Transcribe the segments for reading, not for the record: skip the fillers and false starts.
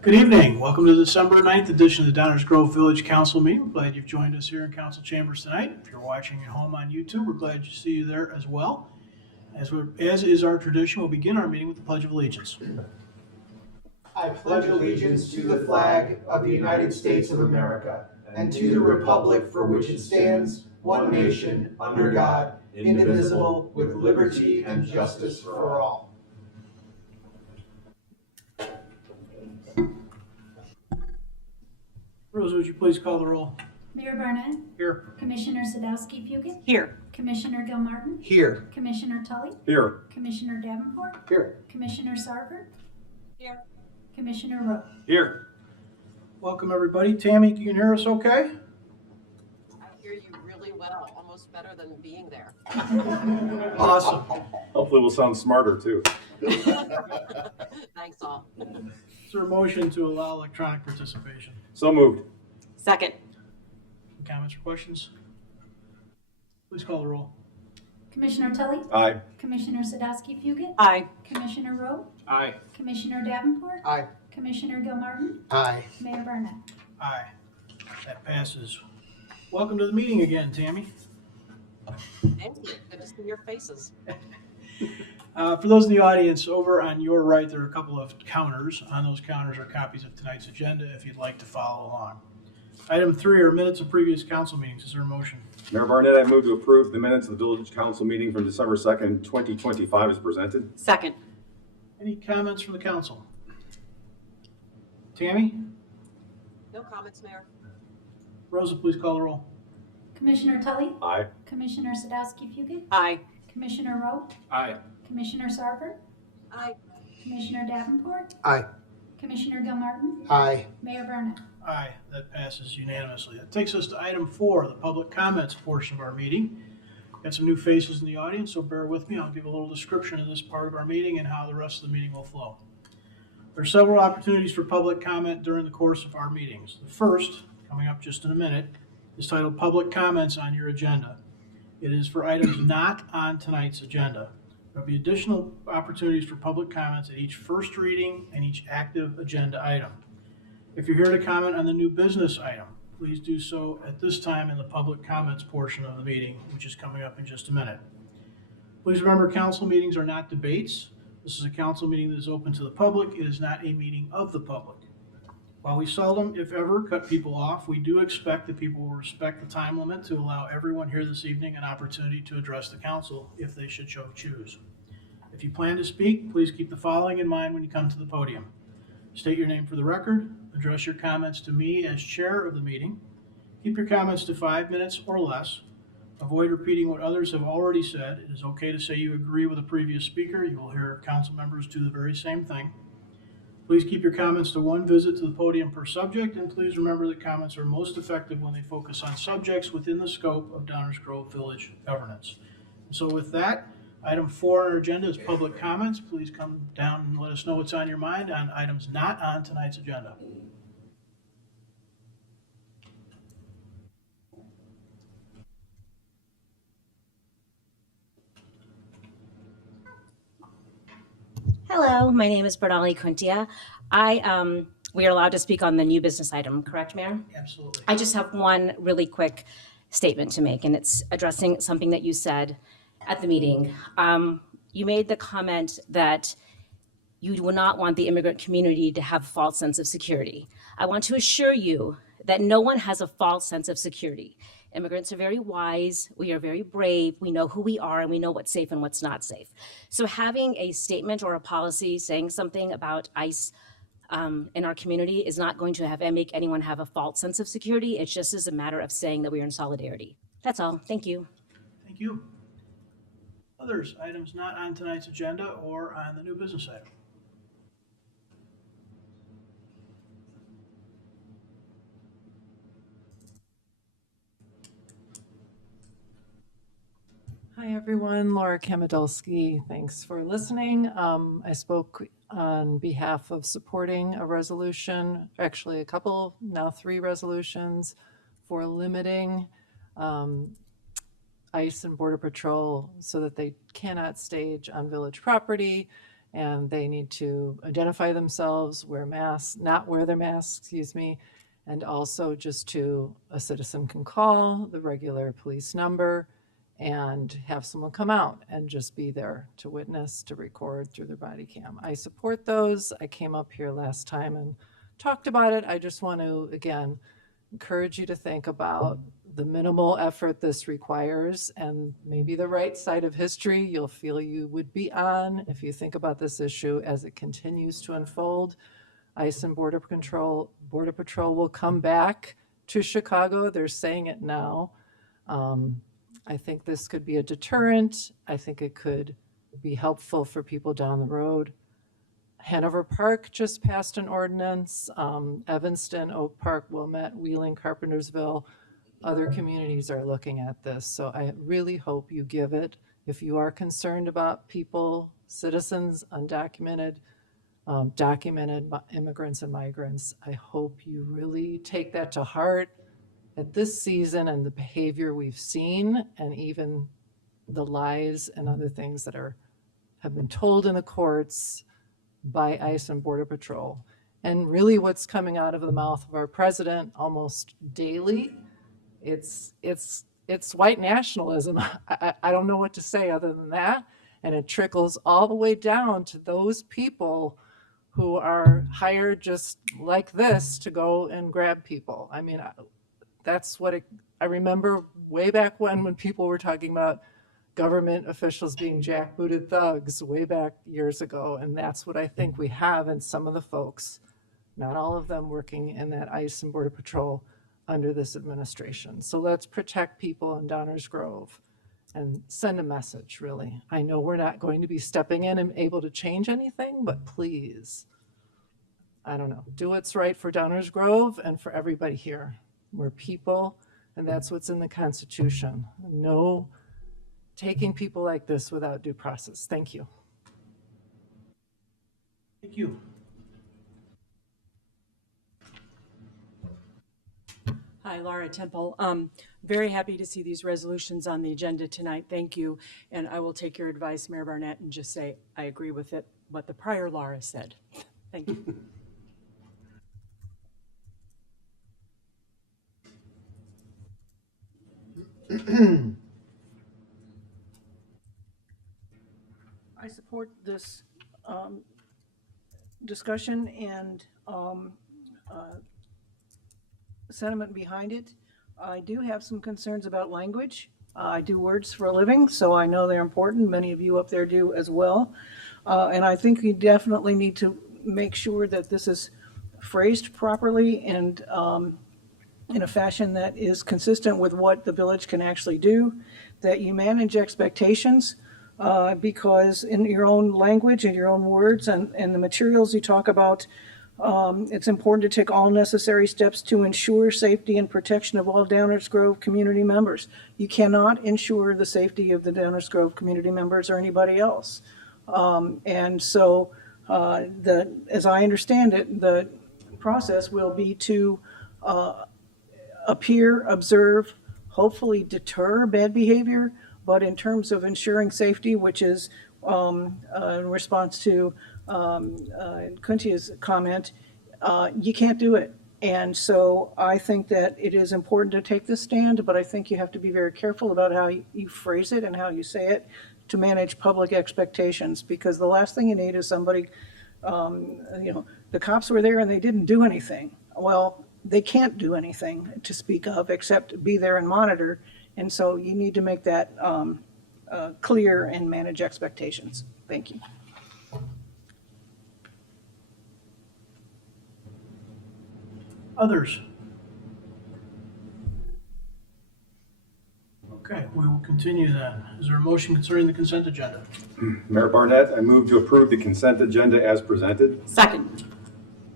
Good evening. Welcome to the December 9th edition of the Downers Grove Village Council meeting. We're glad you've joined us here in council chambers tonight. If you're watching at home on YouTube, we're glad to see you there as well. As is our tradition, we'll begin our meeting with the Pledge of Allegiance. I pledge allegiance to the flag of the United States of America and to the republic for which it stands, one nation, under God, indivisible, with liberty and justice for all. Rosa, would you please call the roll? Mayor Barnett. Here. Commissioner Sadowski-Fugit. Here. Commissioner Gilmartin. Here. Commissioner Tully. Here. Commissioner Davenport. Here. Commissioner Sarver. Here. Commissioner Rowe. Here. Welcome, everybody. Tammy, you can hear us okay? I hear you really well, almost better than being there. Awesome. Hopefully we'll sound smarter too. Thanks all. Is there a motion to allow electronic participation? So moved. Second. Comments or questions? Please call the roll. Commissioner Tully. Aye. Commissioner Sadowski-Fugit. Aye. Commissioner Rowe. Aye. Commissioner Davenport. Aye. Commissioner Gilmartin. Aye. Mayor Barnett. Aye. That passes. Welcome to the meeting again, Tammy. Thank you. Good to see your faces. For those in the audience, over on your right, there are a couple of counters. On those counters are copies of tonight's agenda if you'd like to follow along. Item 3 are minutes of previous council meetings. Is there a motion? Mayor Barnett, I move to approve the minutes of the Village Council meeting from December 2nd, 2025 as presented. Second. Any comments from the council? Tammy? No comments, Mayor. Rosa, please call the roll. Commissioner Tully. Aye. Commissioner Sadowski-Fugit. Aye. Commissioner Rowe. Aye. Commissioner Sarver. Aye. Commissioner Davenport. Aye. Commissioner Gilmartin. Aye. Mayor Barnett. Aye, that passes unanimously. That takes us to item 4, the public comments portion of our meeting. Got some new faces in the audience, so bear with me. I'll give a little description of this part of our meeting and how the rest of the meeting will flow. There are several opportunities for public comment during the course of our meetings. The first, coming up just in a minute, is titled Public Comments on Your Agenda. It is for items not on tonight's agenda. There will be additional opportunities for public comments at each first reading and each active agenda item. If you're here to comment on the new business item, please do so at this time in the public comments portion of the meeting, which is coming up in just a minute. Please remember, council meetings are not debates. This is a council meeting that is open to the public. It is not a meeting of the public. While we seldom, if ever, cut people off, we do expect that people will respect the time limit to allow everyone here this evening an opportunity to address the council if they should so choose. If you plan to speak, please keep the following in mind when you come to the podium. State your name for the record, address your comments to me as chair of the meeting, keep your comments to 5 minutes or less, avoid repeating what others have already said. It is okay to say you agree with a previous speaker. You will hear council members do the very same thing. Please keep your comments to 1 visit to the podium per subject, and please remember that comments are most effective when they focus on subjects within the scope of Downers Grove Village governance. And so with that, item 4 on our agenda is public comments. Please come down and let us know what's on your mind on items not on tonight's agenda. Hello, my name is Bernali Quintia. We are allowed to speak on the new business item, correct, Mayor? Absolutely. I just have one really quick statement to make, and it's addressing something that you said at the meeting. You made the comment that you would not want the immigrant community to have a false sense of security. I want to assure you that no one has a false sense of security. Immigrants are very wise, we are very brave, we know who we are, and we know what's safe and what's not safe. So having a statement or a policy saying something about ICE in our community is not going to make anyone have a false sense of security. It just is a matter of saying that we are in solidarity. That's all. Thank you. Thank you. Others, items not on tonight's agenda or on the new business item. Hi, everyone. Laura Kamidolski. Thanks for listening. I spoke on behalf of supporting a resolution, actually a couple, now 3 resolutions for limiting ICE and Border Patrol so that they cannot stage on village property and they need to identify themselves, wear masks, not wear their masks, excuse me, and also just a citizen can call the regular police number and have someone come out and just be there to witness, to record through their body cam. I support those. I came up here last time and talked about it. I just want to, again, encourage you to think about the minimal effort this requires, and maybe the right side of history you'll feel you would be on if you think about this issue as it continues to unfold. ICE and Border Patrol will come back to Chicago. They're saying it now. I think this could be a deterrent. I think it could be helpful for people down the road. Hanover Park just passed an ordinance. Evanston, Oak Park, Wilmette, Wheeling, Carpentersville, other communities are looking at this. So I really hope you give it. If you are concerned about people, citizens, undocumented, documented immigrants and migrants, I hope you really take that to heart at this season and the behavior we've seen, and even the lies and other things that have been told in the courts by ICE and Border Patrol. And really what's coming out of the mouth of our president almost daily, it's white nationalism. I don't know what to say other than that. And it trickles all the way down to those people who are hired just like this to go and grab people. I mean, that's what I remember way back when people were talking about government officials being jackbooted thugs way back years ago. And that's what I think we have in some of the folks, not all of them working in that ICE and Border Patrol under this administration. So let's protect people in Downers Grove and send a message, really. I know we're not going to be stepping in and able to change anything, but please, I don't know, do what's right for Downers Grove and for everybody here. We're people, and that's what's in the Constitution. No taking people like this without due process. Thank you. Thank you. Hi, Laura Temple. Very happy to see these resolutions on the agenda tonight. Thank you. And I will take your advice, Mayor Barnett, and just say I agree with what the prior Laura said. Thank you. I support this discussion and sentiment behind it. I do have some concerns about language. I do words for a living, so I know they're important. Many of you up there do as well. And I think you definitely need to make sure that this is phrased properly and in a fashion that is consistent with what the village can actually do, that you manage expectations, because in your own language and your own words and the materials you talk about, it's important to take all necessary steps to ensure safety and protection of all Downers Grove community members. You cannot ensure the safety of the Downers Grove community members or anybody else. And so, as I understand it, the process will be to appear, observe, hopefully deter bad behavior, but in terms of ensuring safety, which is in response to Kuntia's comment, you can't do it. And so I think that it is important to take this stand, but I think you have to be very careful about how you phrase it and how you say it to manage public expectations, because the last thing you need is somebody, the cops were there and they didn't do anything. Well, they can't do anything to speak of except be there and monitor. And so you need to make that clear and manage expectations. Thank you. Others? Okay, we will continue then. Is there a motion concerning the consent agenda? Mayor Barnett, I move to approve the consent agenda as presented. Second.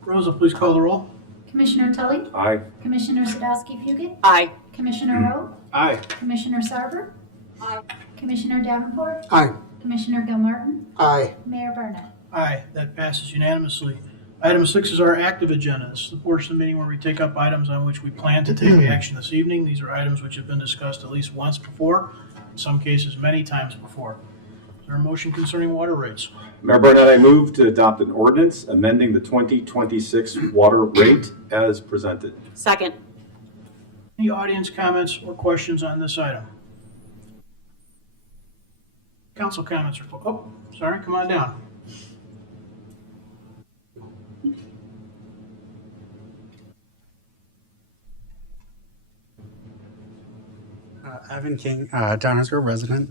Rosa, please call the roll. Commissioner Tully, Aye. Commissioner Sadowski-Fugit, Aye. Commissioner Rowe, Aye. Commissioner Sarver, Aye. Commissioner Davenport, Aye. Commissioner Gilmartin, Aye. Mayor Barnett. Aye, that passes unanimously. Item 6 is our active agenda. This is the portion of the meeting where we take up items on which we plan to take action this evening. These are items which have been discussed at least once before, in some cases many times before. Is there a motion concerning water rates? Mayor Barnett, I move to adopt an ordinance amending the 2026 water rate as presented. Second. Any audience comments or questions on this item? Council comments or, oh, sorry, come on down. Evan King, Downers Grove resident.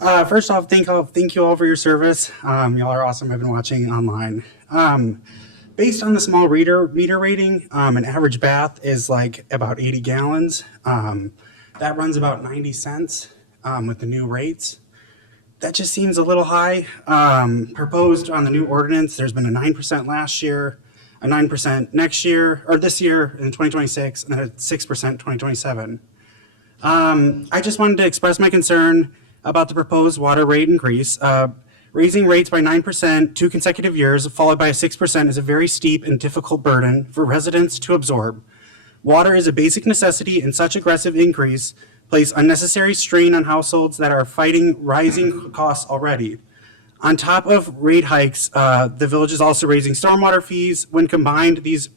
First off, thank you all for your service. Y'all are awesome. I've been watching online. Based on the small meter rating, an average bath is like about 80 gallons. That runs about 90 cents with the new rates. That just seems a little high. Proposed on the new ordinance, there's been a 9% last year, a 9% next year, or this year in 2026, and then a 6% 2027. I just wanted to express my concern about the proposed water rate increase. Raising rates by 9% 2 consecutive years, followed by a 6%, is a very steep and difficult burden for residents to absorb. Water is a basic necessity, and such aggressive increase place unnecessary strain on households that are fighting rising costs already. On top of rate hikes, the village is also raising stormwater fees. When combined, these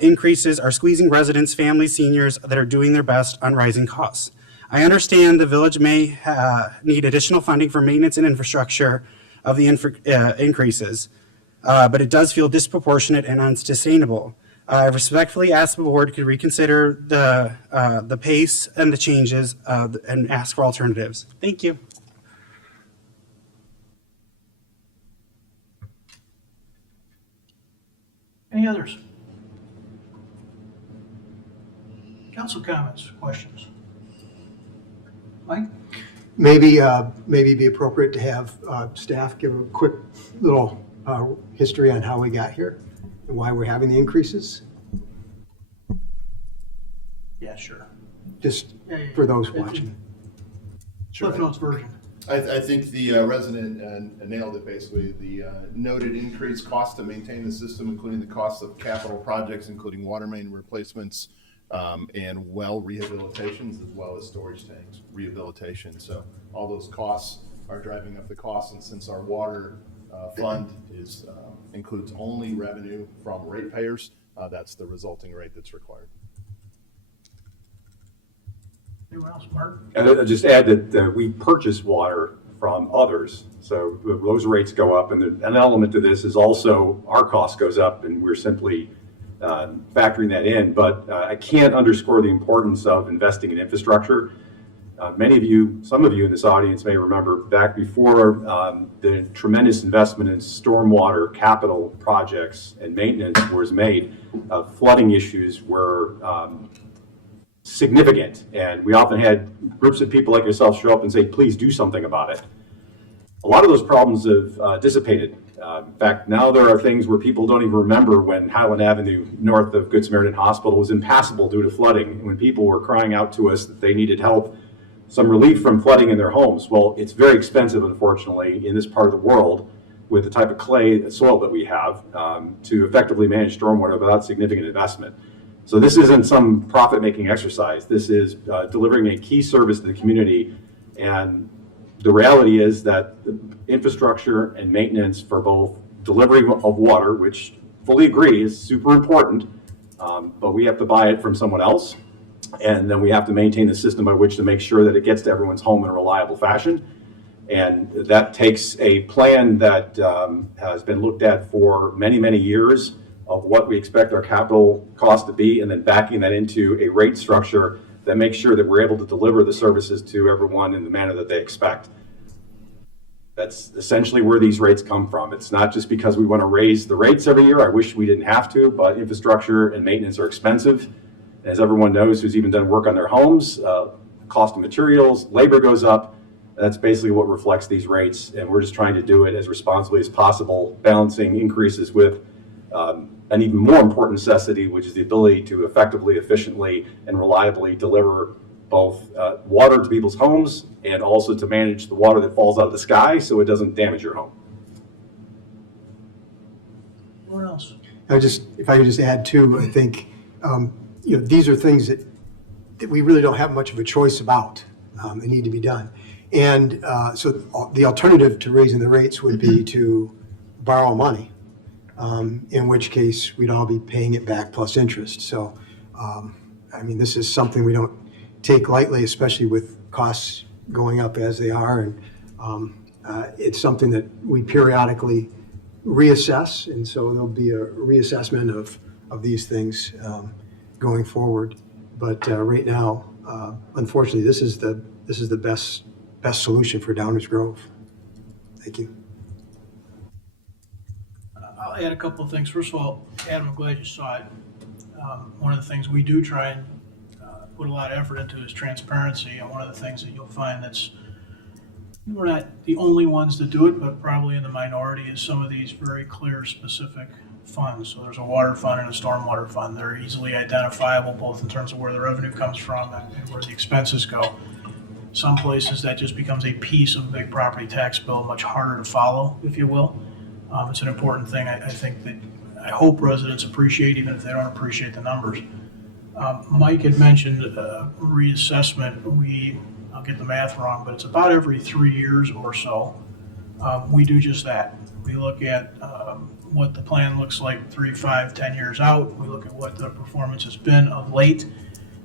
increases are squeezing residents, families, seniors that are doing their best on rising costs. I understand the village may need additional funding for maintenance and infrastructure of the increases, but it does feel disproportionate and unsustainable. I respectfully ask the board to reconsider the pace and the changes and ask for alternatives. Thank you. Any others? Council comments, questions? Mike? Maybe be appropriate to have staff give a quick little history on how we got here and why we're having the increases, Yeah, sure. just Yeah, for those It's- watching. Cliff Notes version. I think the resident nailed it, basically. The noted increased cost to maintain the system, including the cost of capital projects, including water main replacements and well rehabilitations, as well as storage tanks rehabilitation. So all those costs are driving up the cost, and since our water fund includes only revenue from ratepayers, that's the resulting rate that's required. Anyone else, Mark? And I'll just add that we purchase water from others, so those rates go up, and an element to this is also our cost goes up, and we're simply factoring that in. But I can't underscore the importance of investing in infrastructure. Some of you in this audience may remember back before the tremendous investment in stormwater capital projects and maintenance was made, flooding issues were significant, and we often had groups of people like yourself show up and say, please do something about it. A lot of those problems have dissipated. In fact, now there are things where people don't even remember when Highland Avenue north of Good Samaritan Hospital was impassable due to flooding, when people were crying out to us that they needed help, some relief from flooding in their homes. Well, it's very expensive, unfortunately, in this part of the world with the type of clay soil that we have to effectively manage stormwater without significant investment. So this isn't some profit-making exercise. This is delivering a key service to the community, and the reality is that the infrastructure and maintenance for both delivery of water, which fully agree is super important, but we have to buy it from someone else, and then we have to maintain the system by which to make sure that it gets to everyone's home in a reliable fashion. And that takes a plan that has been looked at for many, many years of what we expect our capital cost to be, and then backing that into a rate structure that makes sure that we're able to deliver the services to everyone in the manner that they expect. That's essentially where these rates come from. It's not just because we want to raise the rates every year. I wish we didn't have to, but infrastructure and maintenance are expensive. As everyone knows who's even done work on their homes, cost of materials, labor goes up. That's basically what reflects these rates, and we're just trying to do it as responsibly as possible, balancing increases with an even more important necessity, which is the ability to effectively, efficiently, and reliably deliver both water to people's homes and also to manage the water that falls out of the sky so it doesn't damage your home. What else? If I could just add too, I think, these are things that we really don't have much of a choice about and need to be done. And so the alternative to raising the rates would be to borrow money, in which case we'd all be paying it back plus interest. So, I mean, this is something we don't take lightly, especially with costs going up as they are. And it's something that we periodically reassess. And so there'll be a reassessment of these things going forward. But right now, unfortunately, this is the best solution for Downers Grove. Thank you. I'll add a couple of things. First of all, Adam, I'm glad you saw it. One of the things we do try and put a lot of effort into is transparency. And one of the things that you'll find we're not the only ones that do it, but probably in the minority, is some of these very clear, specific funds. So there's a water fund and a stormwater fund. They're easily identifiable, both in terms of where the revenue comes from and where the expenses go. Some places that just becomes a piece of a big property tax bill, much harder to follow, if you will. It's an important thing. I think that I hope residents appreciate, even if they don't appreciate the numbers. Mike had mentioned reassessment. I'll get the math wrong, but it's about every 3 years or so. We do just that. We look at what the plan looks like 3, 5, 10 years out. We look at what the performance has been of late.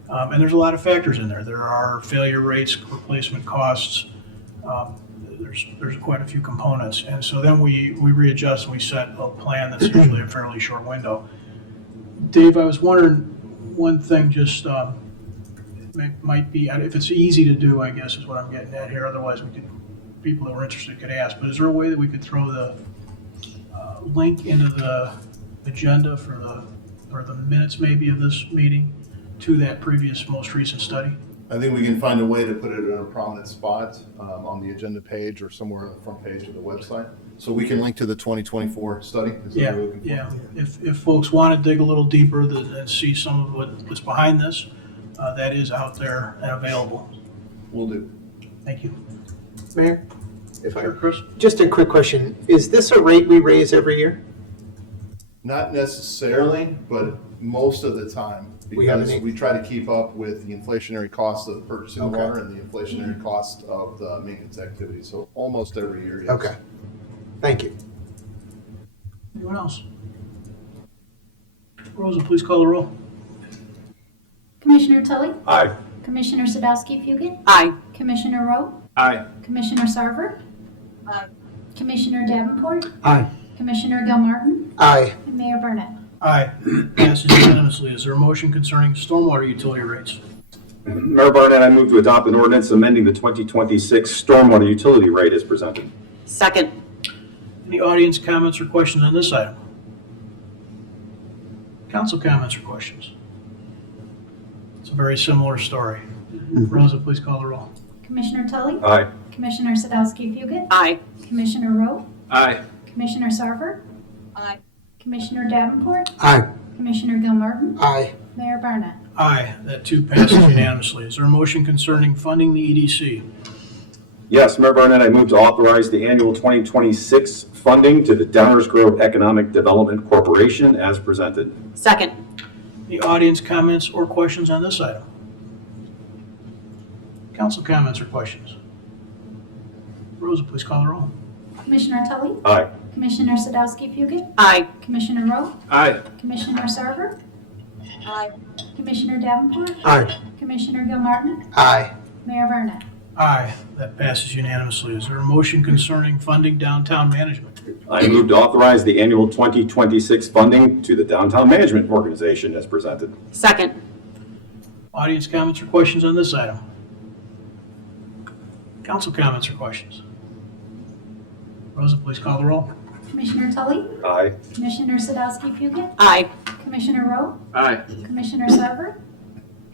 And there's a lot of factors in there. There are failure rates, replacement costs. There's quite a few components. And so then we readjust and we set a plan that's usually a fairly short window. Dave, I was wondering, one thing just might be, if it's easy to do, I guess is what I'm getting at here. Otherwise, people that were interested could ask. But is there a way that we could throw the link into the agenda or the minutes maybe of this meeting to that previous, most recent study? I think we can find a way to put it in a prominent spot on the agenda page or somewhere on the front page of the website. So we can link to the 2024 study. Is that what you're looking for? Yeah. If folks want to dig a little deeper and see some of what's behind this, that is out there and available. Will do. Thank you. Mayor, if Sure, Chris? just a quick question. Is this a rate we raise every year? Not necessarily, but most of the time, We have because an- we try to keep up with the inflationary cost of purchasing Okay. water and the inflationary cost of the maintenance activity. So almost every year, yes. Okay. Thank you. Anyone else? Rosa, please call the roll. Commissioner Tully, Aye. Commissioner Sadowski Fugit, Aye. Commissioner Rowe, Aye. Commissioner Sarver, Aye. Commissioner Davenport, Aye. Commissioner Gilmartin, Aye. and Mayor Burnett. Aye. Passes unanimously. Is there a motion concerning stormwater utility rates? Mayor Barnett, I move to adopt an ordinance amending the 2026 stormwater utility rate as presented. Second. Any audience comments or questions on this item? Council comments or questions? It's a very similar story. Rosa, please call the roll. Commissioner Tully, Aye. Commissioner Sadowski Fugit, Aye. Commissioner Rowe, Aye. Commissioner Sarver, Aye. Commissioner Davenport, Aye. Commissioner Gilmartin, Aye. Mayor Burnett. Aye, that too passes unanimously. Is there a motion concerning funding the EDC? Yes, Mayor Barnett, I move to authorize the annual 2026 funding to the Downers Grove Economic Development Corporation as presented. Second. Any audience comments or questions on this item? Council comments or questions? Rosa, please call the roll. Commissioner Tully, Aye. Commissioner Sadowski Fugit, Aye. Commissioner Rowe, Aye. Commissioner Sarver, Aye. Commissioner Davenport, Aye. Commissioner Gilmartin, Aye. Mayor Burnett. Aye, that passes unanimously. Is there a motion concerning funding downtown management? I move to authorize the annual 2026 funding to the Downtown Management Organization as presented. Second. Audience comments or questions on this item? Council comments or questions? Rosa, please call the roll. Commissioner Tully, Aye. Commissioner Sadowski Fugit, Aye. Commissioner Rowe, Aye. Commissioner Sarver,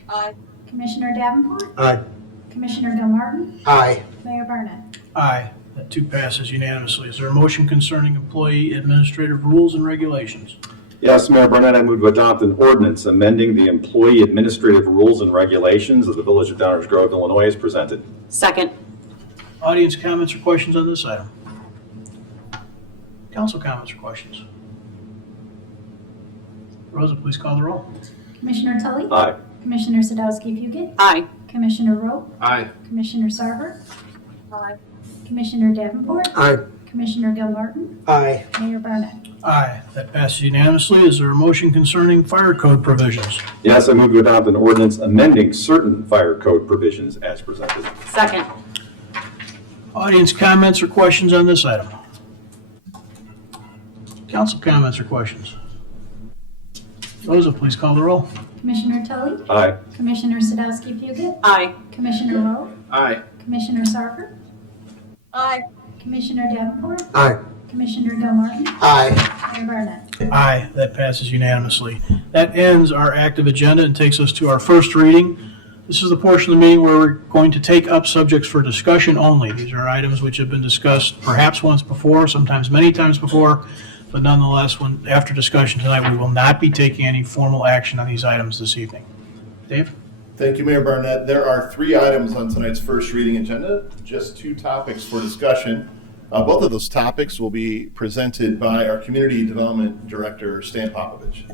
Aye. Commissioner Davenport, Aye. Commissioner Gilmartin, Aye. Mayor Burnett. Aye, that too passes unanimously. Is there a motion concerning employee administrative rules and regulations? Yes, Mayor Barnett, I move to adopt an ordinance amending the employee administrative rules and regulations of the Village of Downers Grove, Illinois as presented. Second. Audience comments or questions on this item? Council comments or questions? Rosa, please call the roll. Commissioner Tully, Aye. Commissioner Sadowski Fugit, Aye. Commissioner Rowe, Aye. Commissioner Sarver, Commissioner Davenport, Aye. Commissioner Gilmartin, Aye. Mayor Barnett. Aye, that passes unanimously. Is there a motion concerning fire code provisions? Yes, I move to adopt an ordinance amending certain fire code provisions as presented. Second. Audience comments or questions on this item? Council comments or questions? Rosa, please call the roll. Commissioner Tully, Aye. Commissioner Sadowski Fugit, Aye. Commissioner Lowe, Aye. Commissioner Sarver, Aye. Commissioner Davenport, Aye. Commissioner Gilmartin, Aye. Mayor Barnett. Aye, that passes unanimously. That ends our active agenda and takes us to our first reading. This is the portion of the meeting where we're going to take up subjects for discussion only. These are items which have been discussed perhaps once before, sometimes many times before, but nonetheless, after discussion tonight, we will not be taking any formal action on these items this evening. Dave? Thank you, Mayor Barnett. There are 3 items on tonight's first reading agenda, just 2 topics for discussion. Both of those topics will be presented by our Community Development Director, Stan Popovich.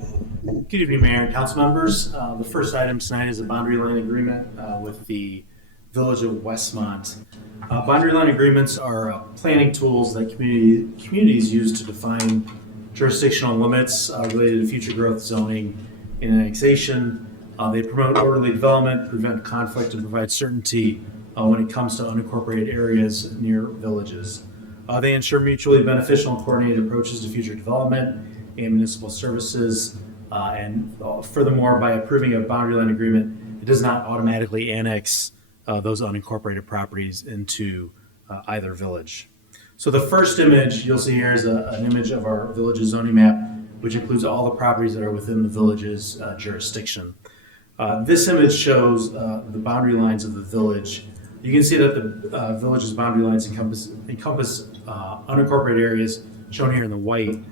Good evening, Mayor and council members. The first item tonight is a boundary line agreement with the Village of Westmont. Boundary line agreements are planning tools that communities use to define jurisdictional limits related to future growth, zoning, and annexation. They promote orderly development, prevent conflict, and provide certainty when it comes to unincorporated areas near villages. They ensure mutually beneficial and coordinated approaches to future development and municipal services. And furthermore, by approving a boundary line agreement, it does not automatically annex those unincorporated properties into either village. So the first image you'll see here is an image of our village's zoning map, which includes all the properties that are within the village's jurisdiction. This image shows the boundary lines of the village. You can see that the village's boundary lines encompass unincorporated areas shown here in the white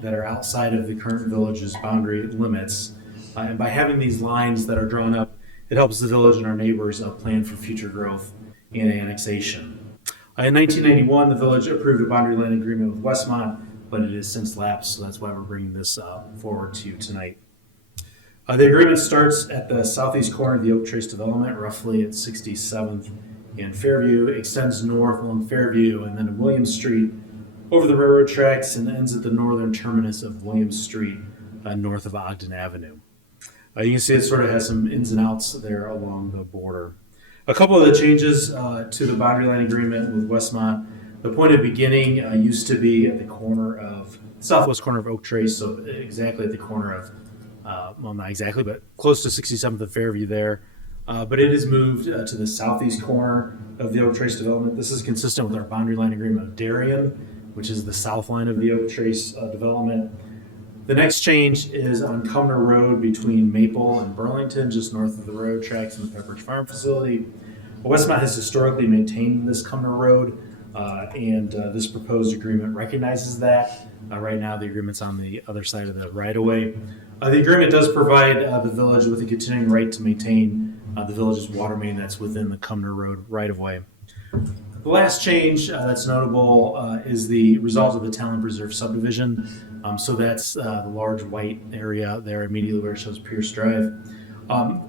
that are outside of the current village's boundary limits. And by having these lines that are drawn up, it helps the village and our neighbors plan for future growth and annexation. In 1991, the village approved a boundary line agreement with Westmont, but it has since lapsed, so that's why we're bringing this forward to you tonight. The agreement starts at the southeast corner of the Oak Trace development, roughly at 67th and Fairview, extends north along Fairview and then to Williams Street over the railroad tracks and ends at the northern terminus of Williams Street north of Ogden Avenue. You can see it sort of has some ins and outs there along the border. A couple of the changes to the boundary line agreement with Westmont. The point of beginning used to be at the corner of, southwest corner of Oak Trace, so exactly at the corner of, well, not exactly, but close to 67th and Fairview there. But it is moved to the southeast corner of the Oak Trace development. This is consistent with our boundary line agreement with Darien, which is the south line of the Oak Trace development. The next change is on Cumner Road between Maple and Burlington, just north of the railroad tracks and the Pepperidge Farm facility. Westmont has historically maintained this Cumner Road, and this proposed agreement recognizes that. Right now, the agreement's on the other side of the right-of-way. The agreement does provide the village with a continuing right to maintain the village's water main that's within the Cumner Road right-of-way. The last change that's notable is the result of the Talon Preserve subdivision. So that's the large white area there immediately where it shows Pierce Drive.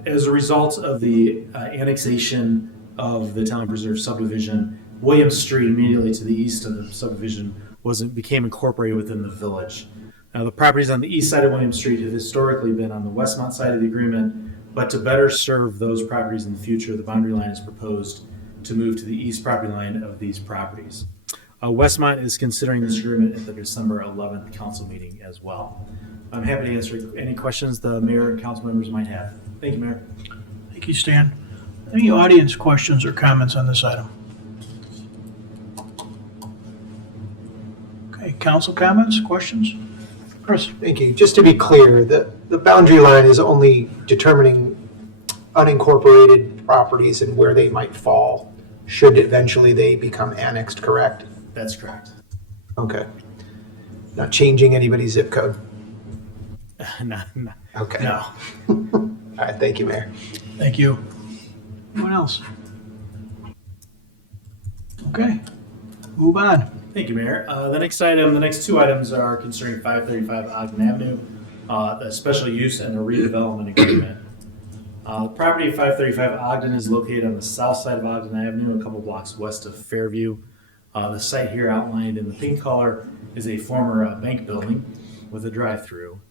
As a result of the annexation of the Talon Preserve subdivision, Williams Street immediately to the east of the subdivision became incorporated within the village. Now the properties on the east side of Williams Street have historically been on the Westmont side of the agreement, but to better serve those properties in the future, the boundary line is proposed to move to the east property line of these properties. Westmont is considering this agreement at the December 11th council meeting as well. I'm happy to answer any questions the mayor and council members might have. Thank you, Mayor. Thank you, Stan. Any audience questions or comments on this item? Okay, council comments, questions? Chris? Thank you. Just to be clear, the boundary line is only determining unincorporated properties and where they might fall should eventually they become annexed, correct? That's correct. Okay. Not changing anybody's zip code? No. Okay. No. All right, thank you, Mayor. Thank you. Anyone else? Okay, move on. Thank you, Mayor. The next two items are concerning 535 Ogden Avenue, a special use and a redevelopment agreement. The property at 535 Ogden is located on the south side of Ogden Avenue, a couple blocks west of Fairview. The site here outlined in the pink color is a former bank building with a drive-through.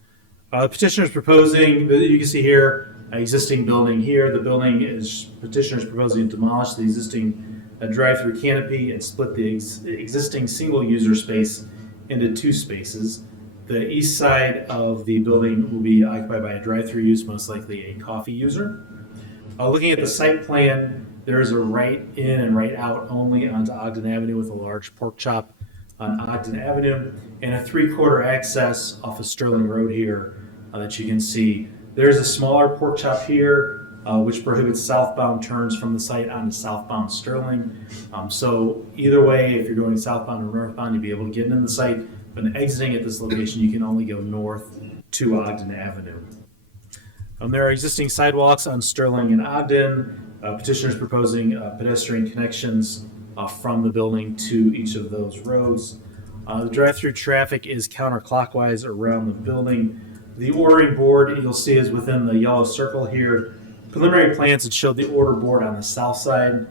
The petitioner is proposing, you can see here, an existing building here. The building is, petitioner is proposing to demolish the existing drive-through canopy and split the existing single-user space into 2 spaces. The east side of the building will be occupied by a drive-through use, most likely a coffee user. Looking at the site plan, there is a right in and right out only onto Ogden Avenue with a large pork chop on Ogden Avenue and a 3/4 access off of Sterling Road here that you can see. There's a smaller pork chop here which prohibits southbound turns from the site onto southbound Sterling. So either way, if you're going southbound or northbound, you'll be able to get into the site. But exiting at this location, you can only go north to Ogden Avenue. There are existing sidewalks on Sterling and Ogden. Petitioners proposing pedestrian connections from the building to each of those roads. The drive-through traffic is counterclockwise around the building. The ordering board you'll see is within the yellow circle here. Preliminary plans had showed the order board on the south side.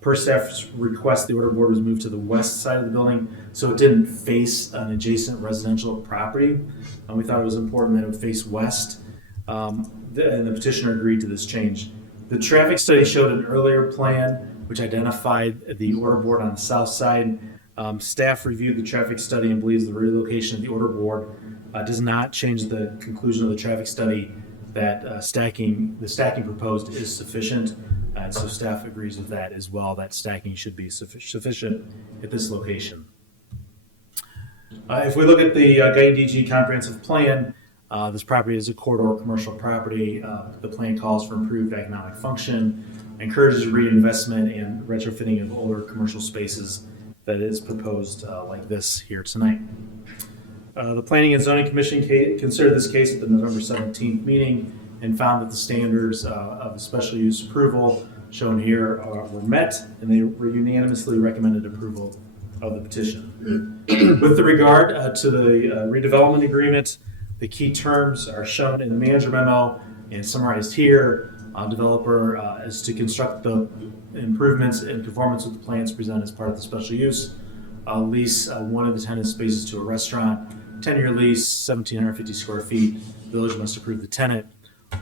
Per staff's request, the order board was moved to the west side of the building, so it didn't face an adjacent residential property. We thought it was important that it would face west, and the petitioner agreed to this change. The traffic study showed an earlier plan which identified the order board on the south side. Staff reviewed the traffic study and believes the relocation of the order board does not change the conclusion of the traffic study that the stacking proposed is sufficient. And so staff agrees with that as well, that stacking should be sufficient at this location. If we look at the Guyan DG comprehensive plan, this property is a corridor commercial property. The plan calls for improved economic function, encourages reinvestment and retrofitting of older commercial spaces that is proposed like this here tonight. The Planning and Zoning Commission considered this case at the November 17th meeting and found that the standards of the special use approval shown here were met, and they were unanimously recommended approval of the petition. With regard to the redevelopment agreement, the key terms are shown in the manager memo and summarized here. Developer is to construct the improvements in conformance with the plans presented as part of the special use. Lease one of the tenant spaces to a restaurant. 10-year lease, 1,750 square feet. Village must approve the tenant.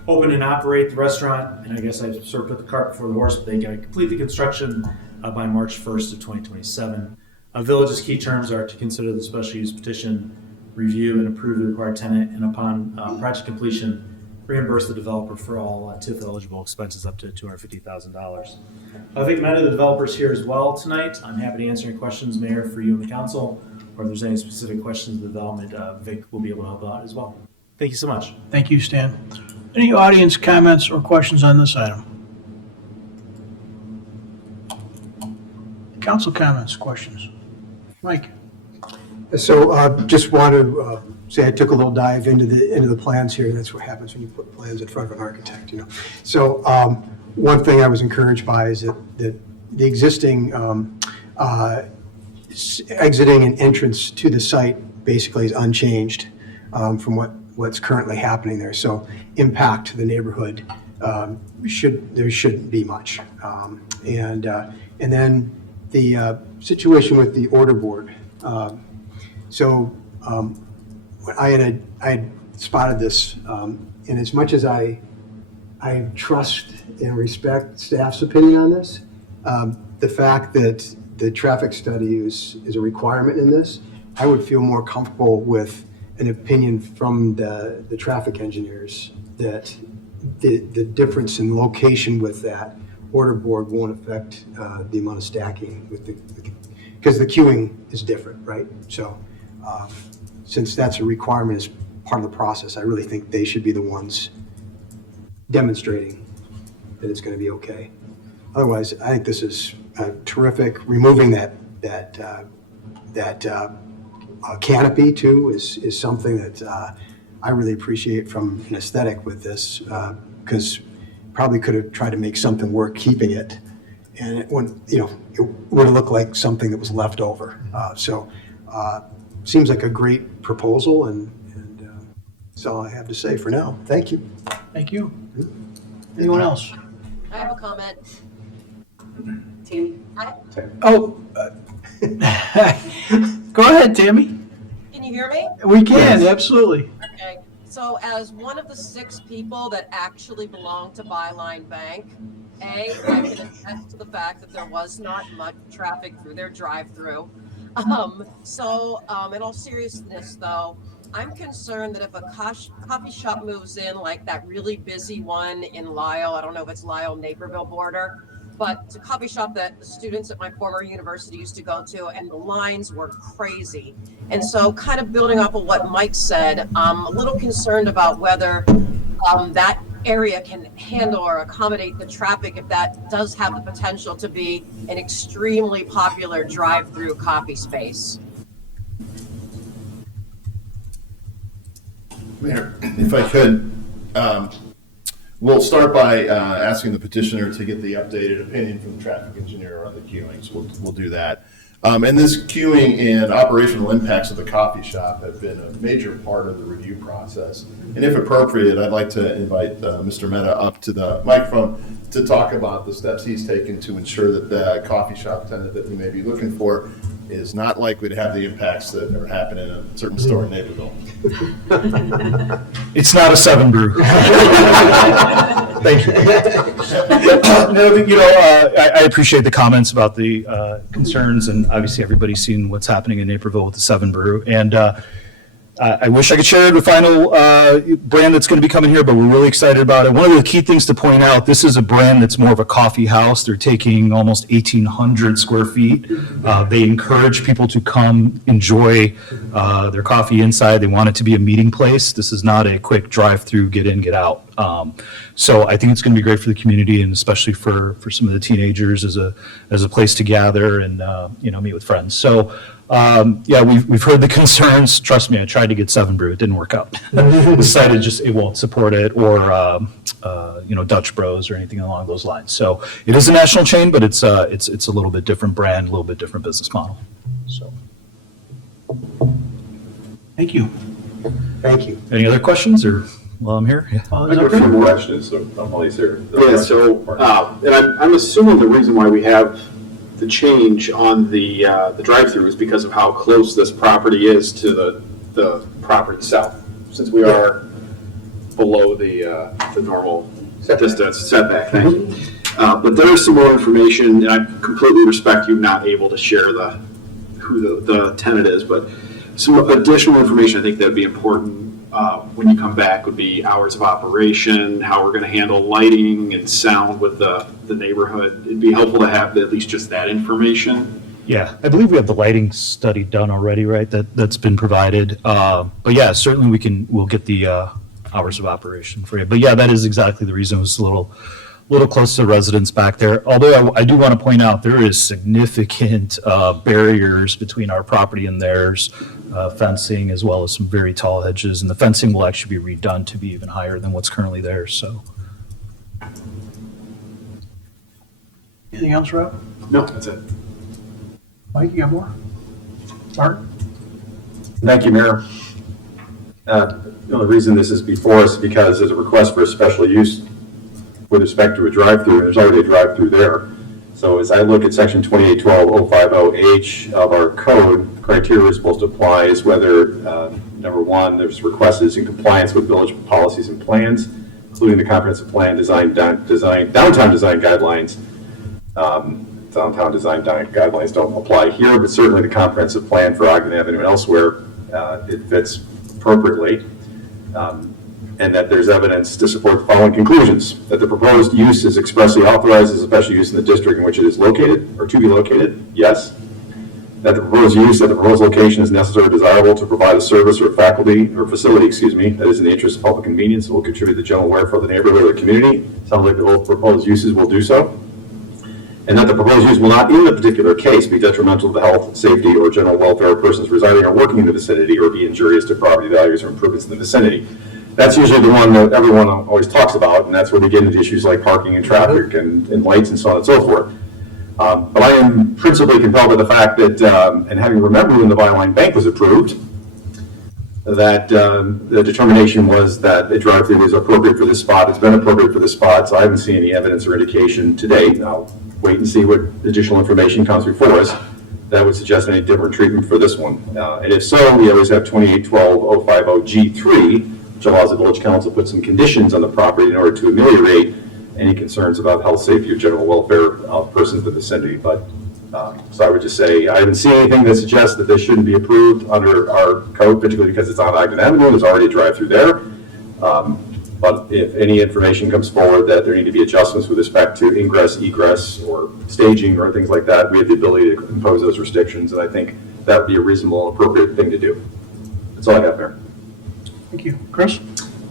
Open and operate the restaurant, and I guess I sort of put the cart before the horse, but they got to complete the construction by March 1st of 2027. Village's key terms are to consider the special use petition, review and approve the required tenant, and upon project completion, reimburse the developer for all TIF eligible expenses up to $250,000. Vic met the developers here as well tonight. I'm happy to answer any questions, Mayor, for you and the council, or if there's any specific questions of the development, Vic will be able to help out as well. Thank you so much. Thank you, Stan. Any audience comments or questions on this item? Council comments, questions? Mike? So just want to say I took a little dive into the plans here. That's what happens when you put plans in front of an architect, you know. So one thing I was encouraged by is that the existing exiting and entrance to the site basically is unchanged from what's currently happening there. So impact to the neighborhood there shouldn't be much. And then the situation with the order board. I had spotted this, and as much as I trust and respect staff's opinion on this, the fact that the traffic study is a requirement in this, I would feel more comfortable with an opinion from the traffic engineers that the difference in location with that order board won't affect the amount of stacking because the queuing is different, right? So since that's a requirement as part of the process, I really think they should be the ones demonstrating that it's going to be okay. Otherwise, I think this is terrific. Removing that canopy too is something that I really appreciate from an aesthetic with this, because probably could have tried to make something work keeping it, and it wouldn't, it would have looked like something that was left over. Seems like a great proposal, and that's all I have to say for now. Thank you. Thank you. Anyone else? I have a comment. Oh, go ahead, Tammy. Can you hear me? We can, absolutely. Okay, so as one of the 6 people that actually belong to Byline Bank, I can attest to the fact that there was not much traffic through their drive-through. In all seriousness though, I'm concerned that if a coffee shop moves in, like that really busy one in Lisle, I don't know if it's Lisle-Naperville border, but it's a coffee shop that the students at my former university used to go to, and the lines were crazy. And so kind of building off of what Mike said, I'm a little concerned about whether that area can handle or accommodate the traffic if that does have the potential to be an extremely popular drive-through coffee space. Mayor, if I could, we'll start by asking the petitioner to get the updated opinion from the traffic engineer on the queuing, so we'll do that. And this queuing and operational impacts of the coffee shop have been a major part of the review process. And if appropriate, I'd like to invite Mr. Mehta up to the microphone to talk about the steps he's taken to ensure that the coffee shop tenant that we may be looking for is not likely to have the impacts that are happening in a certain store in Naperville. It's not a 7 Brew. Thank you. I appreciate the comments about the concerns, and obviously everybody's seen what's happening in Naperville with the 7 Brew. And I wish I could share the final brand that's going to be coming here, but we're really excited about it. One of the key things to point out, this is a brand that's more of a coffee house. They're taking almost 1,800 square feet. They encourage people to come enjoy their coffee inside. They want it to be a meeting place. This is not a quick drive-through, get in, get out. So I think it's going to be great for the community, and especially for some of the teenagers as a place to gather and meet with friends. So we've heard the concerns. Trust me, I tried to get 7 Brew. It didn't work out. Decided it won't support it, or Dutch Bros or anything along those lines. So it is a national chain, but it's a little bit different brand, a little bit different business model. So Thank you. Thank you. any other questions, or while I'm here? Yeah. I got a few more questions, so I'm always here. Yeah, so, and I'm assuming the reason why we have the change on the drive-through is because of how close this property is to the property south, since we are below the normal distance setback. Thank you. But there is some more information, and I completely respect you not able to share who the tenant is, but some additional information I think that would be important when you come back would be hours of operation, how we're going to handle lighting and sound with the neighborhood. It'd be helpful to have at least just that information. Yeah, I believe we have the lighting study done already, right? That's been provided. But yeah, certainly we'll get the hours of operation for you. But yeah, that is exactly the reason. It was a little close to the residents back there. Although I do want to point out there is significant barriers between our property and theirs, fencing as well as some very tall hedges, and the fencing will actually be redone to be even higher than what's currently there. So. Anything else, Rob? No, that's it. Mike, you got more? Mark? Thank you, Mayor. The only reason this is before us is because there's a request for a special use with respect to a drive-through, and there's already a drive-through there. So as I look at section 2812.050H of our code, criteria is supposed to apply is whether, number one, there's requests is in compliance with village policies and plans, including the comprehensive plan downtown design guidelines. Downtown design guidelines don't apply here, but certainly the comprehensive plan for Ogden Avenue and elsewhere, it fits appropriately. And that there's evidence to support the following conclusions: that the proposed use is expressly authorized as a special use in the district in which it is located or to be located, yes. That the proposed use at the proposed location is necessary or desirable to provide a service or facility that is in the interest of public convenience and will contribute to the general welfare of the neighborhood or the community. Sounds like the both proposed uses will do so. And that the proposed use will not in the particular case be detrimental to the health, safety, or general welfare of persons residing or working in the vicinity, or be injurious to property values or improvements in the vicinity. That's usually the one that everyone always talks about, and that's where we get into issues like parking and traffic and lights and so on and so forth. But I am principally compelled by the fact that, and having remembered when the Byline Bank was approved, that the determination was that a drive-through was appropriate for this spot. It's been appropriate for this spot, so I haven't seen any evidence or indication to date. I'll wait and see what additional information comes before us that would suggest any different treatment for this one. And if so, we always have 2812-050G3, which allows the village council to put some conditions on the property in order to ameliorate any concerns about health, safety, or general welfare of persons in the vicinity. But so I would just say, I haven't seen anything that suggests that this shouldn't be approved under our code, particularly because it's on Ogden Avenue. There's already a drive-through there. But if any information comes forward that there need to be adjustments with respect to ingress, egress, or staging, or things like that, we have the ability to impose those restrictions, and I think that would be a reasonable and appropriate thing to do. That's all I have, Mayor. Thank you. Chris?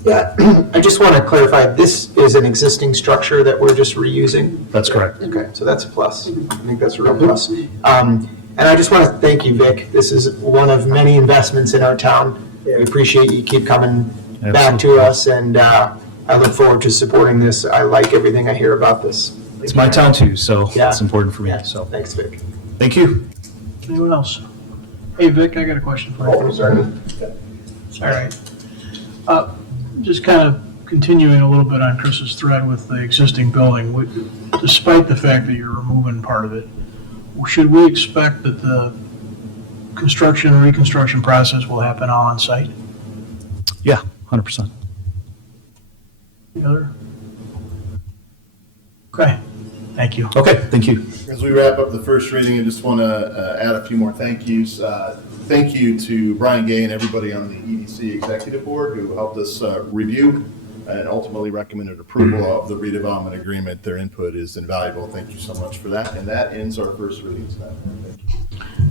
Yeah, I just want to clarify, this is an existing structure that we're just reusing? That's correct. Okay, so that's a plus. I think that's a real plus. And I just want to thank you, Vic. This is one of many investments in our town. We appreciate you keep coming back to us, and I look forward to supporting this. I like everything I hear about this. It's my town too, so it's important for me, so. Thanks, Vic. Thank you. Anyone else? Hey, Vic, I got a question for you. Oh, sorry. All right. Just kind of continuing a little bit on Chris's thread with the existing building, despite the fact that you're removing part of it, should we expect that the construction and reconstruction process will happen all on site? Yeah, 100%. Any other? Okay, thank you. Okay, thank you. As we wrap up the first reading, I just want to add a few more thank yous. Thank you to Brian Gay and everybody on the EDC Executive Board who helped us review and ultimately recommended approval of the redevelopment agreement. Their input is invaluable. Thank you so much for that. And that ends our first reading tonight. Thank you.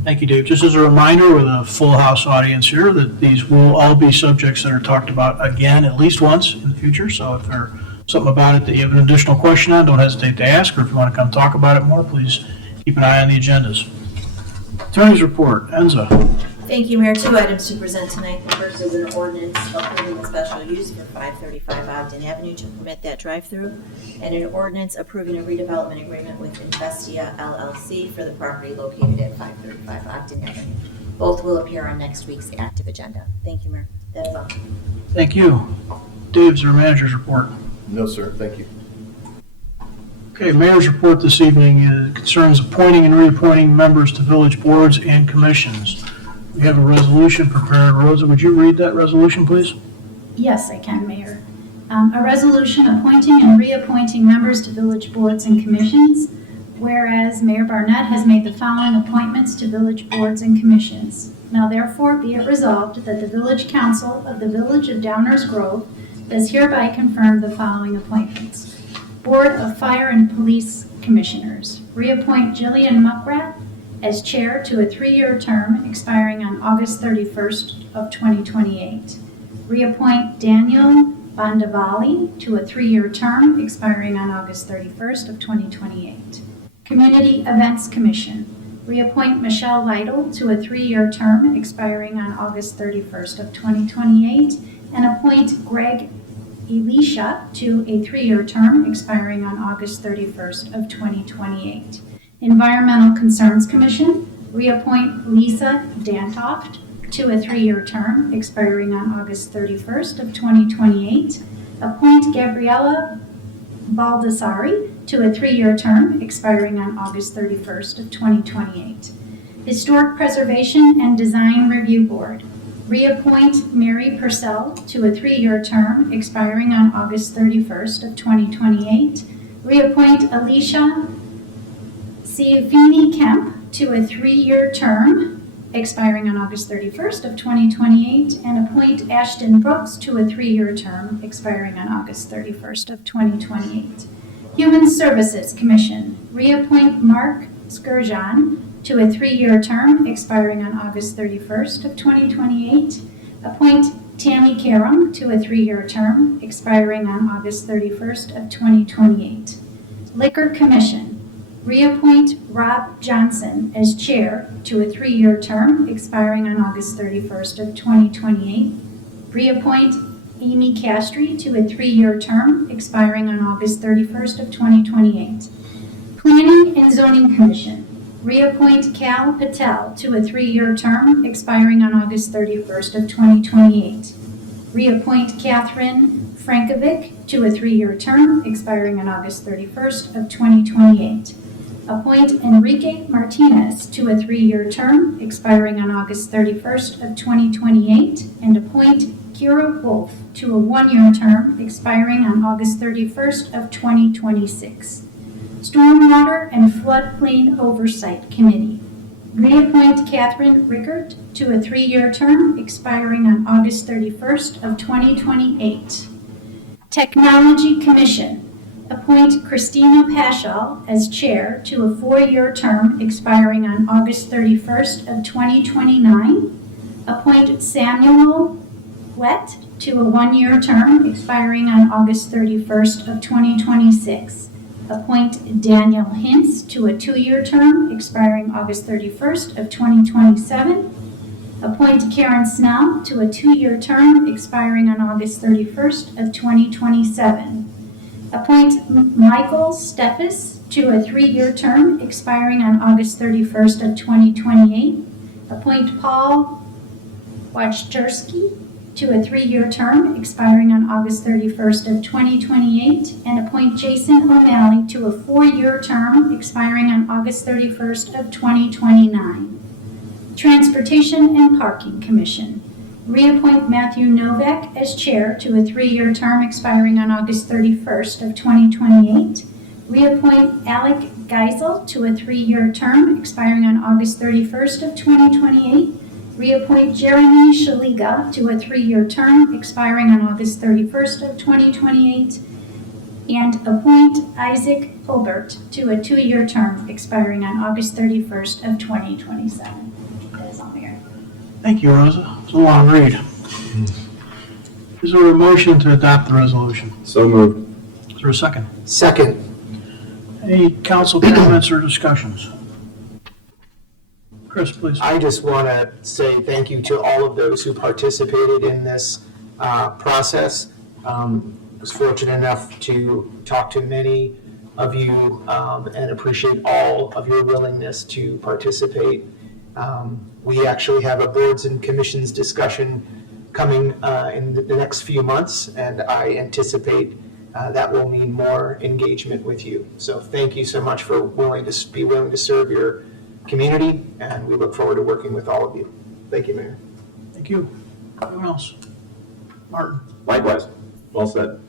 Thank you, Dave. Just as a reminder, with a full house audience here, that these will all be subjects that are talked about again at least once in the future. So if there's something about it that you have an additional question on, don't hesitate to ask, or if you want to come talk about it more, please keep an eye on the agendas. Attorney's report, Enza. Thank you, Mayor. 2 items to present tonight. The first is an ordinance approving a special use for 535 Ogden Avenue to permit that drive-through, and an ordinance approving a redevelopment agreement with Investia LLC for the property located at 535 Ogden Avenue. Both will appear on next week's active agenda. Thank you, Mayor. That is all. Thank you. Dave, is there a manager's report? No, sir. Thank you. Okay, mayor's report this evening concerns appointing and reappointing members to village boards and commissions. We have a resolution prepared. Rosa, would you read that resolution, please? Yes, I can, Mayor. A resolution appointing and reappointing members to village boards and commissions, whereas Mayor Barnett has made the following appointments to village boards and commissions. Now therefore be it resolved that the Village Council of the Village of Downers Grove does hereby confirm the following appointments. Board of Fire and Police Commissioners. Reappoint Jillian Muckrat as chair to a 3-year term expiring on August 31st of 2028. Reappoint Daniel Bondavalli to a 3-year term expiring on August 31st of 2028. Community Events Commission. Reappoint Michelle Lytle to a 3-year term expiring on August 31st of 2028, and appoint Greg Elisha to a 3-year term expiring on August 31st of 2028. Environmental Concerns Commission, reappoint Lisa Dantoft to a 3-year term expiring on August 31st of 2028. Appoint Gabriella Baldassari to a 3-year term expiring on August 31st of 2028. Historic Preservation and Design Review Board, reappoint Mary Purcell to a 3-year term expiring on August 31st of 2028. Reappoint Alicia Ciafini Kemp to a 3-year term expiring on August 31st of 2028, and appoint Ashton Brooks to a 3-year term expiring on August 31st of 2028. Human Services Commission, reappoint Mark Skurjan to a 3-year term expiring on August 31st of 2028. Appoint Tammy Karam to a 3-year term expiring on August 31st of 2028. Liquor Commission, reappoint Rob Johnson as chair to a 3-year term expiring on August 31st of 2028. Reappoint Amy Castry to a 3-year term expiring on August 31st of 2028. Planning and Zoning Commission, Reappoint Cal Patel to a 3-year term expiring on August 31st of 2028. Reappoint Catherine Frankovic to a 3-year term expiring on August 31st of 2028. Appoint Enrique Martinez to a 3-year term expiring on August 31st of 2028. And appoint Kira Wolf to a 1-year term expiring on August 31st of 2026. Stormwater and Floodplain Oversight Committee. Reappoint Catherine Rickert to a 3-year term expiring on August 31st of 2028. Technology Commission. Appoint Christina Paschal as chair to a 4-year term expiring on August 31st of 2029. Appoint Samuel Wett to a 1-year term expiring on August 31st of 2026. Appoint Daniel Hintz to a 2-year term expiring August 31st of 2027. Appoint Karen Snell to a 2-year term expiring on August 31st of 2027. Appoint Michael Steffes to a 3-year term expiring on August 31st of 2028. Appoint Paul Wachterski to a 3-year term expiring on August 31st of 2028. And appoint Jason O'Malley to a 4-year term expiring on August 31st of 2029. Transportation and Parking Commission. Reappoint Matthew Novak as chair to a 3-year term expiring on August 31st of 2028. Reappoint Alec Geisel to a 3-year term expiring on August 31st of 2028. Reappoint Jeremy Shaliga to a 3-year term expiring on August 31st of 2028. And appoint Isaac Hobart to a 2-year term expiring on August 31st of 2027. That is all, Mayor. Thank you, Rosa. It's a long read. Is there a motion to adopt the resolution? So moved. Is there a second? Second. Any council comments or discussions? Chris, please. I just want to say thank you to all of those who participated in this process. I was fortunate enough to talk to many of you and appreciate all of your willingness to participate. We actually have a boards and commissions discussion coming in the next few months, and I anticipate that will mean more engagement with you. So thank you so much for willing to serve your community, and we look forward to working with all of you. Thank you, Mayor. Thank you. Anyone else? Martin? Likewise. Well said.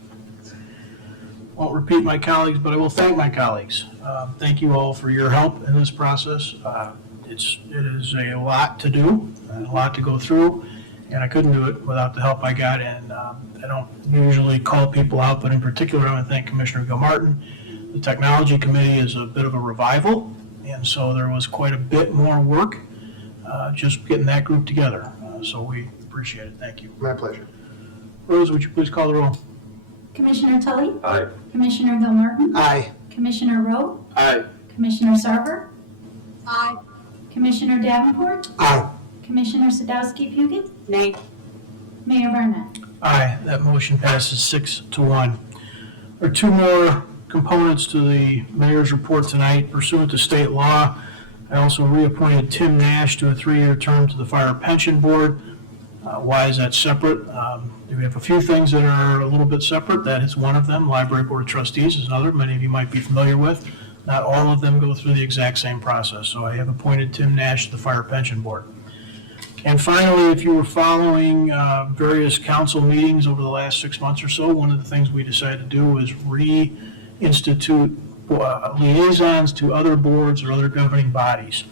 Won't repeat my colleagues, but I will thank my colleagues. Thank you all for your help in this process. It is a lot to do and a lot to go through, and I couldn't do it without the help I got. And I don't usually call people out, but in particular, I want to thank Commissioner Gilmartin. The Technology Committee is a bit of a revival, and so there was quite a bit more work just getting that group together. So we appreciate it. Thank you. My pleasure. Rose, would you please call the roll? Commissioner Tully? Aye. Commissioner Gilmartin? Aye. Commissioner Rowe? Aye. Commissioner Sarver? Aye. Commissioner Davenport? Aye. Commissioner Sadowski-Fugit? Nay. Mayor Barnett? Aye, that motion passes 6-1. There are two more components to the mayor's report tonight. Pursuant to state law, I also reappointed Tim Nash to a 3-year term to the Fire Pension Board. Why is that separate? We have a few things that are a little bit separate. That is one of them. Library Board of Trustees is another, many of you might be familiar with. Not all of them go through the exact same process. So I have appointed Tim Nash to the Fire Pension Board. And finally, if you were following various council meetings over the last 6 months or so, one of the things we decided to do was reinstitute liaisons to other boards or other governing bodies.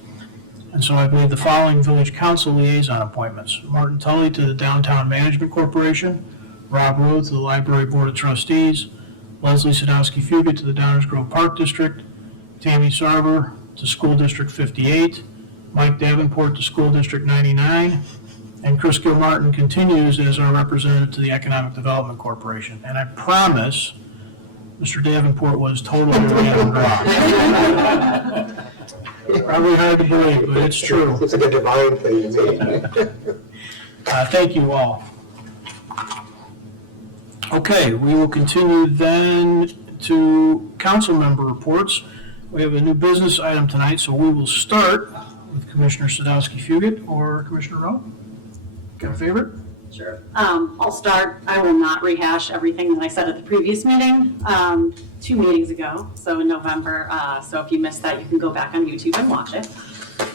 And so I believe the following village council liaison appointments: Martin Tully to the Downtown Management Corporation, Rob Rowe to the Library Board of Trustees, Leslie Sadowski-Fugit to the Downers Grove Park District, Tammy Sarver to School District 58, Mike Davenport to School District 99, and Chris Gilmartin continues as our representative to the Economic Development Corporation. And I promise Mr. Davenport was totally random draw. Probably hard to believe, but it's true. It's like a divine thing to me. Thank you all. Okay, we will continue then to council member reports. We have a new business item tonight, so we will start with Commissioner Sadowski-Fugit or Commissioner Rowe. Got a favorite? Sure. I'll start. I will not rehash everything that I said at the previous meeting, 2 meetings ago, so in November. So if you missed that, you can go back on YouTube and watch it.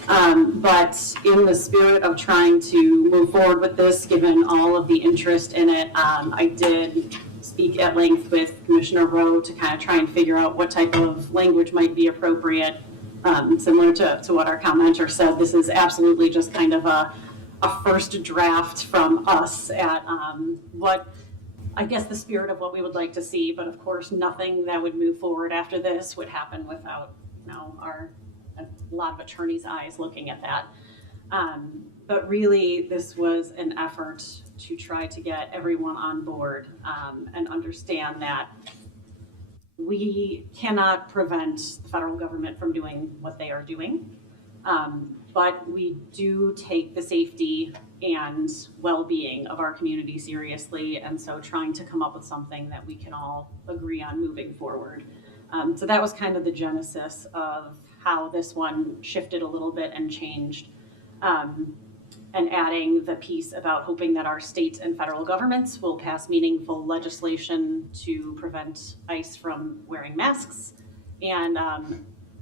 But in the spirit of trying to move forward with this, given all of the interest in it, I did speak at length with Commissioner Rowe to kind of try and figure out what type of language might be appropriate. Similar to what our commenter said, this is absolutely just kind of a first draft from us at what, I guess, the spirit of what we would like to see. But of course, nothing that would move forward after this would happen without, a lot of attorneys' eyes looking at that. But really, this was an effort to try to get everyone on board and understand that we cannot prevent the federal government from doing what they are doing. But we do take the safety and well-being of our community seriously, and so trying to come up with something that we can all agree on moving forward. So that was kind of the genesis of how this one shifted a little bit and changed, and adding the piece about hoping that our state and federal governments will pass meaningful legislation to prevent ICE from wearing masks and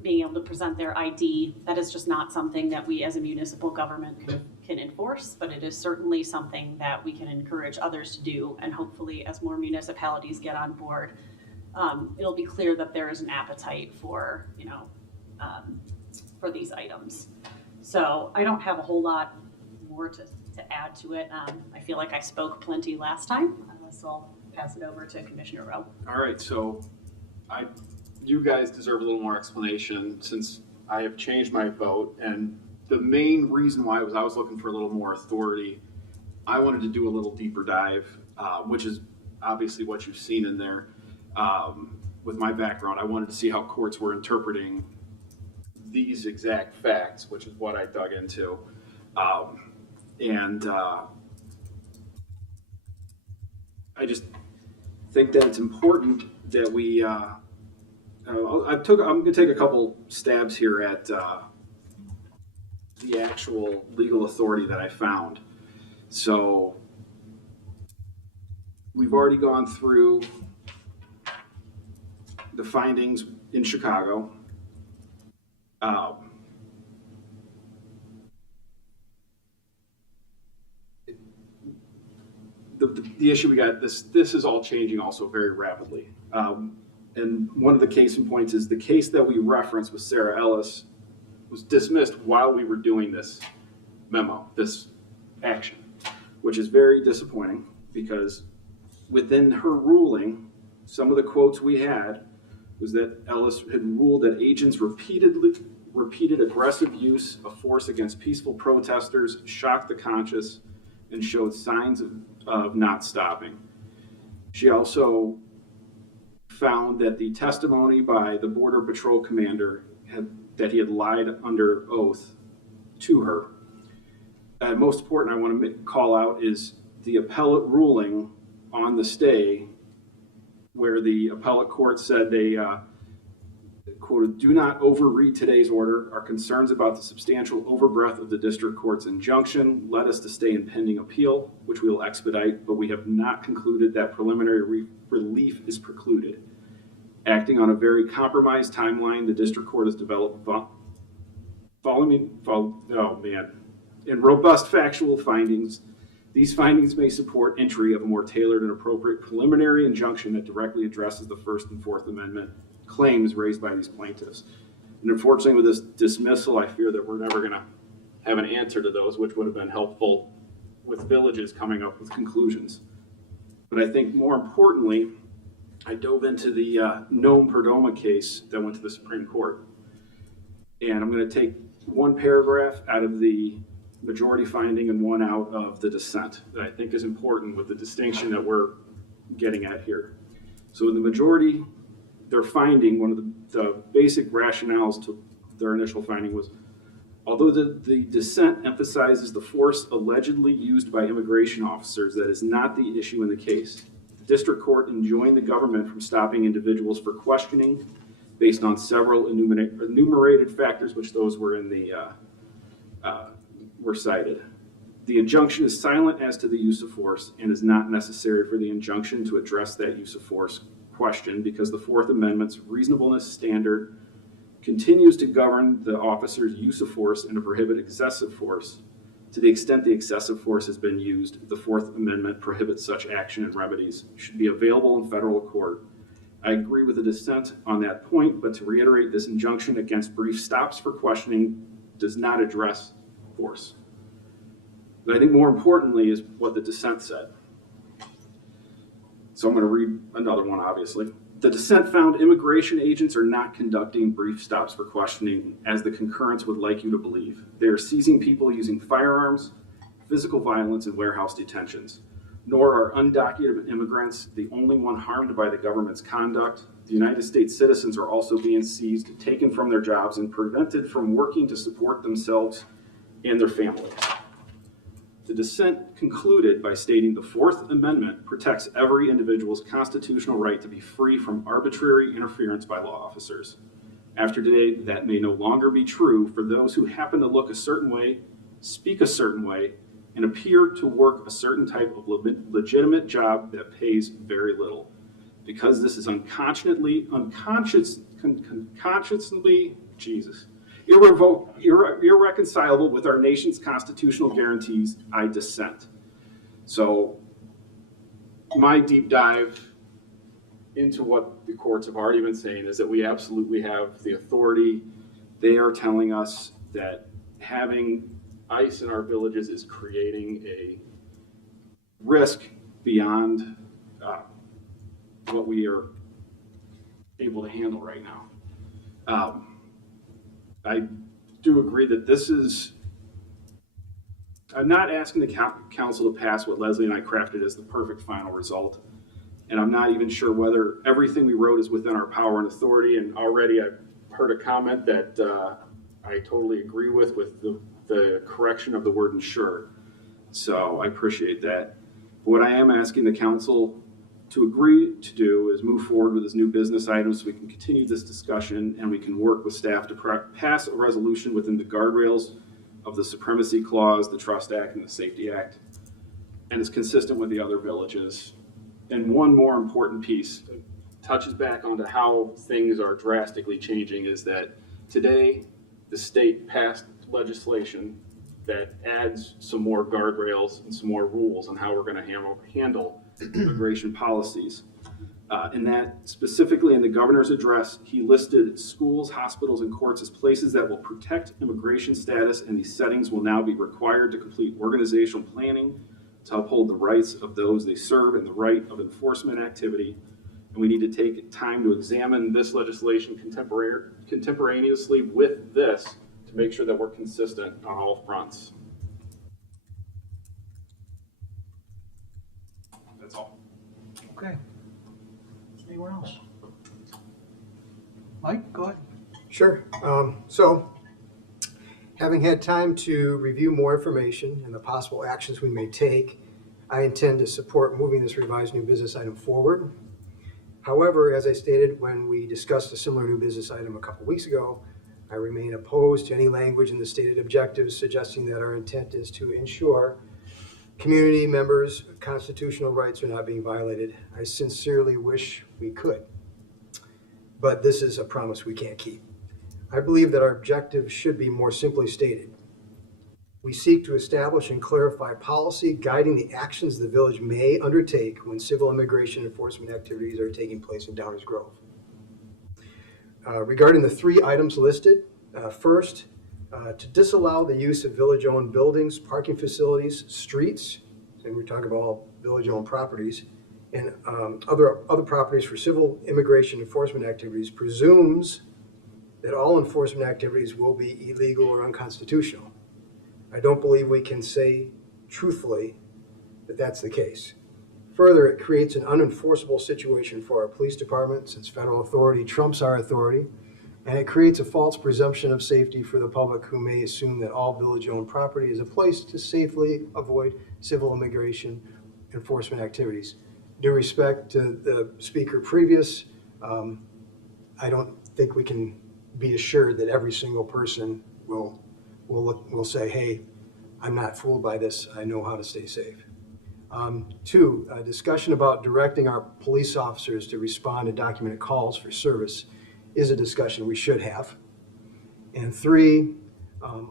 being able to present their ID. That is just not something that we as a municipal government can enforce, but it is certainly something that we can encourage others to do. And hopefully, as more municipalities get on board, it'll be clear that there is an appetite for, for these items. So I don't have a whole lot more to add to it. I feel like I spoke plenty last time, so I'll pass it over to Commissioner Rowe. All right, so you guys deserve a little more explanation since I have changed my vote. And the main reason why I was looking for a little more authority. I wanted to do a little deeper dive, which is obviously what you've seen in there. With my background, I wanted to see how courts were interpreting these exact facts, which is what I dug into. I just think that it's important that we, I'm going to take a couple stabs here at the actual legal authority that I found. So we've already gone through the findings in Chicago. The issue we got, this is all changing also very rapidly. And one of the case in points is the case that we referenced with Sarah Ellis was dismissed while we were doing this memo, this action, which is very disappointing because within her ruling, some of the quotes we had was that Ellis had ruled that agents repeated aggressive use of force against peaceful protesters shocked the conscience and showed signs of not stopping. She also found that the testimony by the Border Patrol commander that he had lied under oath to her. Most important I want to call out is the appellate ruling on the stay, where the appellate court said they, quoted, "Do not overread today's order. Our concerns about the substantial overbreadth of the district court's injunction led us to stay in pending appeal, which we will expedite, but we have not concluded that preliminary relief is precluded. Acting on a very compromised timeline, the district court has developed in robust factual findings. These findings may support entry of a more tailored and appropriate preliminary injunction that directly addresses the First and Fourth Amendment claims raised by these plaintiffs. And unfortunately, with this dismissal, I fear that we're never going to have an answer to those, which would have been helpful with villages coming up with conclusions. But I think more importantly, I dove into the Nome Perdoma case that went to the Supreme Court. And I'm going to take one paragraph out of the majority finding and one out of the dissent that I think is important with the distinction that we're getting at here. So in the majority, their finding, one of the basic rationales to their initial finding was, although the dissent emphasizes the force allegedly used by immigration officers, that is not the issue in the case. The district court enjoined the government from stopping individuals for questioning based on several enumerated factors, which those were in the were cited. The injunction is silent as to the use of force and is not necessary for the injunction to address that use of force question because the Fourth Amendment's reasonableness standard continues to govern the officer's use of force and to prohibit excessive force. To the extent the excessive force has been used, the Fourth Amendment prohibits such action and remedies should be available in federal court. I agree with the dissent on that point, but to reiterate, this injunction against brief stops for questioning does not address force. But I think more importantly is what the dissent said. So I'm going to read another one, obviously. The dissent found immigration agents are not conducting brief stops for questioning as the concurrence would like you to believe. They are seizing people using firearms, physical violence, and warehouse detentions. Nor are undocumented immigrants the only one harmed by the government's conduct. The United States citizens are also being seized, taken from their jobs, and prevented from working to support themselves and their families. The dissent concluded by stating the Fourth Amendment protects every individual's constitutional right to be free from arbitrary interference by law officers. After today, that may no longer be true for those who happen to look a certain way, speak a certain way, and appear to work a certain type of legitimate job that pays very little. Because this is irreconcilable with our nation's constitutional guarantees, I dissent. So my deep dive into what the courts have already been saying is that we absolutely have the authority. They are telling us that having ICE in our villages is creating a risk beyond what we are able to handle right now. I do agree that this is, I'm not asking the council to pass what Leslie and I crafted as the perfect final result. And I'm not even sure whether everything we wrote is within our power and authority. And already I've heard a comment that I totally agree with the correction of the word ensure. So I appreciate that. What I am asking the council to agree to do is move forward with this new business item so we can continue this discussion and we can work with staff to pass a resolution within the guardrails of the Supremacy Clause, the Trust Act, and the Safety Act. And it's consistent with the other villages. And one more important piece touches back onto how things are drastically changing is that today the state passed legislation that adds some more guardrails and some more rules on how we're going to handle immigration policies. And that specifically in the governor's address, he listed schools, hospitals, and courts as places that will protect immigration status, and these settings will now be required to complete organizational planning to uphold the rights of those they serve and the right of enforcement activity. And we need to take time to examine this legislation contemporaneously with this to make sure that we're consistent on all fronts. That's all. Okay. Anyone else? Mike, go ahead. Sure. So, having had time to review more information and the possible actions we may take, I intend to support moving this revised new business item forward. However, as I stated when we discussed a similar new business item a couple weeks ago, I remain opposed to any language in the stated objectives suggesting that our intent is to ensure community members' constitutional rights are not being violated. I sincerely wish we could, but this is a promise we can't keep. I believe that our objective should be more simply stated. We seek to establish and clarify policy guiding the actions the village may undertake when civil immigration enforcement activities are taking place in Downers Grove. Regarding the 3 items listed, first, to disallow the use of village-owned buildings, parking facilities, streets, and we're talking about all village-owned properties, and other properties for civil immigration enforcement activities presumes that all enforcement activities will be illegal or unconstitutional. I don't believe we can say truthfully that that's the case. Further, it creates an unenforceable situation for our police department since federal authority trumps our authority, and it creates a false presumption of safety for the public who may assume that all village-owned property is a place to safely avoid civil immigration enforcement activities. Due respect to the speaker previous, I don't think we can be assured that every single person will say, hey, I'm not fooled by this, I know how to stay safe. 2, a discussion about directing our police officers to respond to documented calls for service is a discussion we should have. And 3,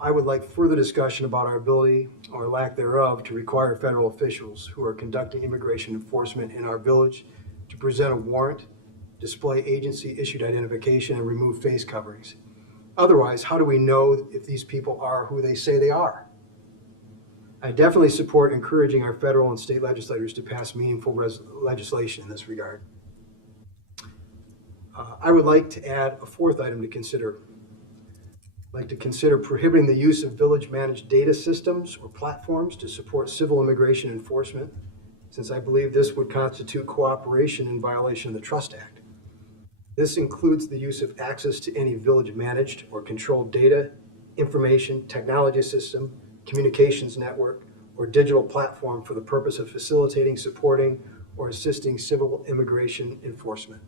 I would like further discussion about our ability or lack thereof to require federal officials who are conducting immigration enforcement in our village to present a warrant, display agency-issued identification, and remove face coverings. Otherwise, how do we know if these people are who they say they are? I definitely support encouraging our federal and state legislators to pass meaningful legislation in this regard. I would like to add a 4th item to consider. I'd like to consider prohibiting the use of village-managed data systems or platforms to support civil immigration enforcement, since I believe this would constitute cooperation in violation of the Trust Act. This includes the use of access to any village-managed or controlled data, information, technology system, communications network, or digital platform for the purpose of facilitating, supporting, or assisting civil immigration enforcement.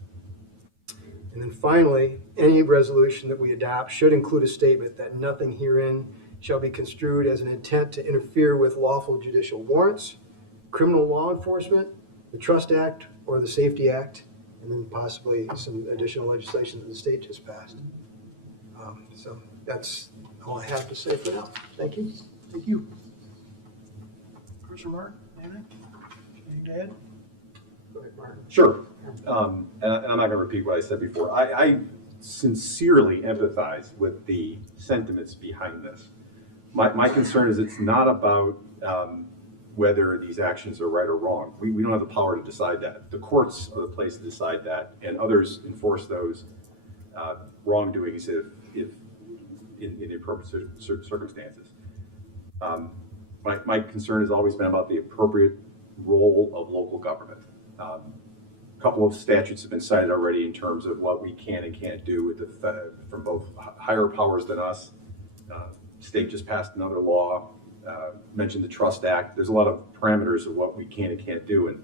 And then finally, any resolution that we adopt should include a statement that nothing herein shall be construed as an intent to interfere with lawful judicial warrants, criminal law enforcement, the Trust Act, or the Safety Act, and then possibly some additional legislation that the state just passed. So that's all I have to say for now. Thank you. Thank you. Chris or Mark, anything to add? Go ahead, Mark. Sure. And I'm not going to repeat what I said before. I sincerely empathize with the sentiments behind this. My concern is it's not about whether these actions are right or wrong. We don't have the power to decide that. The courts are the place to decide that, and others enforce those wrongdoings if in the appropriate circumstances. My concern has always been about the appropriate role of local government. A couple of statutes have been cited already in terms of what we can and can't do with from both higher powers than us. State just passed another law, mentioned the Trust Act. There's a lot of parameters of what we can and can't do, and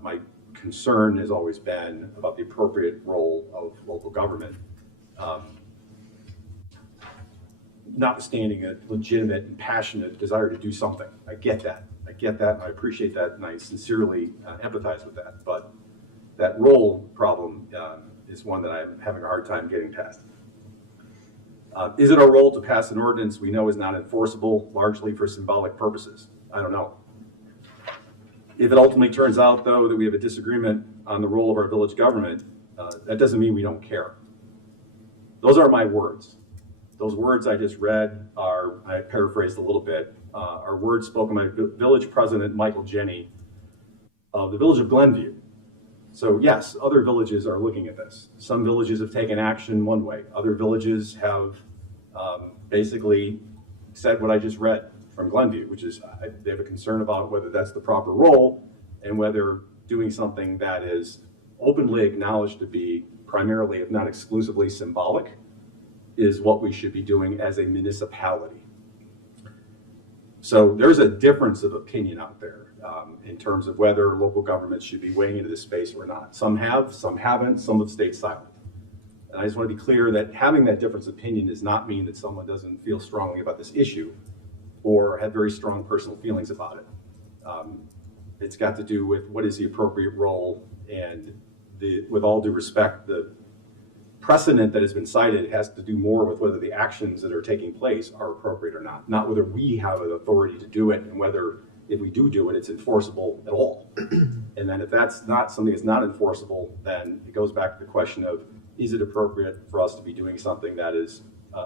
my concern has always been about the appropriate role of local government. Notwithstanding a legitimate and passionate desire to do something. I get that, and I appreciate that, and I sincerely empathize with that. But that role problem is one that I'm having a hard time getting past. Is it our role to pass an ordinance we know is not enforceable, largely for symbolic purposes? I don't know. If it ultimately turns out, though, that we have a disagreement on the role of our village government, that doesn't mean we don't care. Those are my words. Those words I just read are, I paraphrased a little bit, are words spoken by village president Michael Jenny of the village of Glenview. So yes, other villages are looking at this. Some villages have taken action one way. Other villages have basically said what I just read from Glenview, which is they have a concern about whether that's the proper role and whether doing something that is openly acknowledged to be primarily, if not exclusively, symbolic is what we should be doing as a municipality. So there's a difference of opinion out there in terms of whether local governments should be weighing into this space or not. Some have, some haven't, some have stayed silent. And I just want to be clear that having that difference of opinion does not mean that someone doesn't feel strongly about this issue or have very strong personal feelings about it. It's got to do with what is the appropriate role, and with all due respect, the precedent that has been cited has to do more with whether the actions that are taking place are appropriate or not whether we have an authority to do it, and whether if we do it, it's enforceable at all. And then if that's not something that's not enforceable, then it goes back to the question of, is it appropriate for us to be doing something that is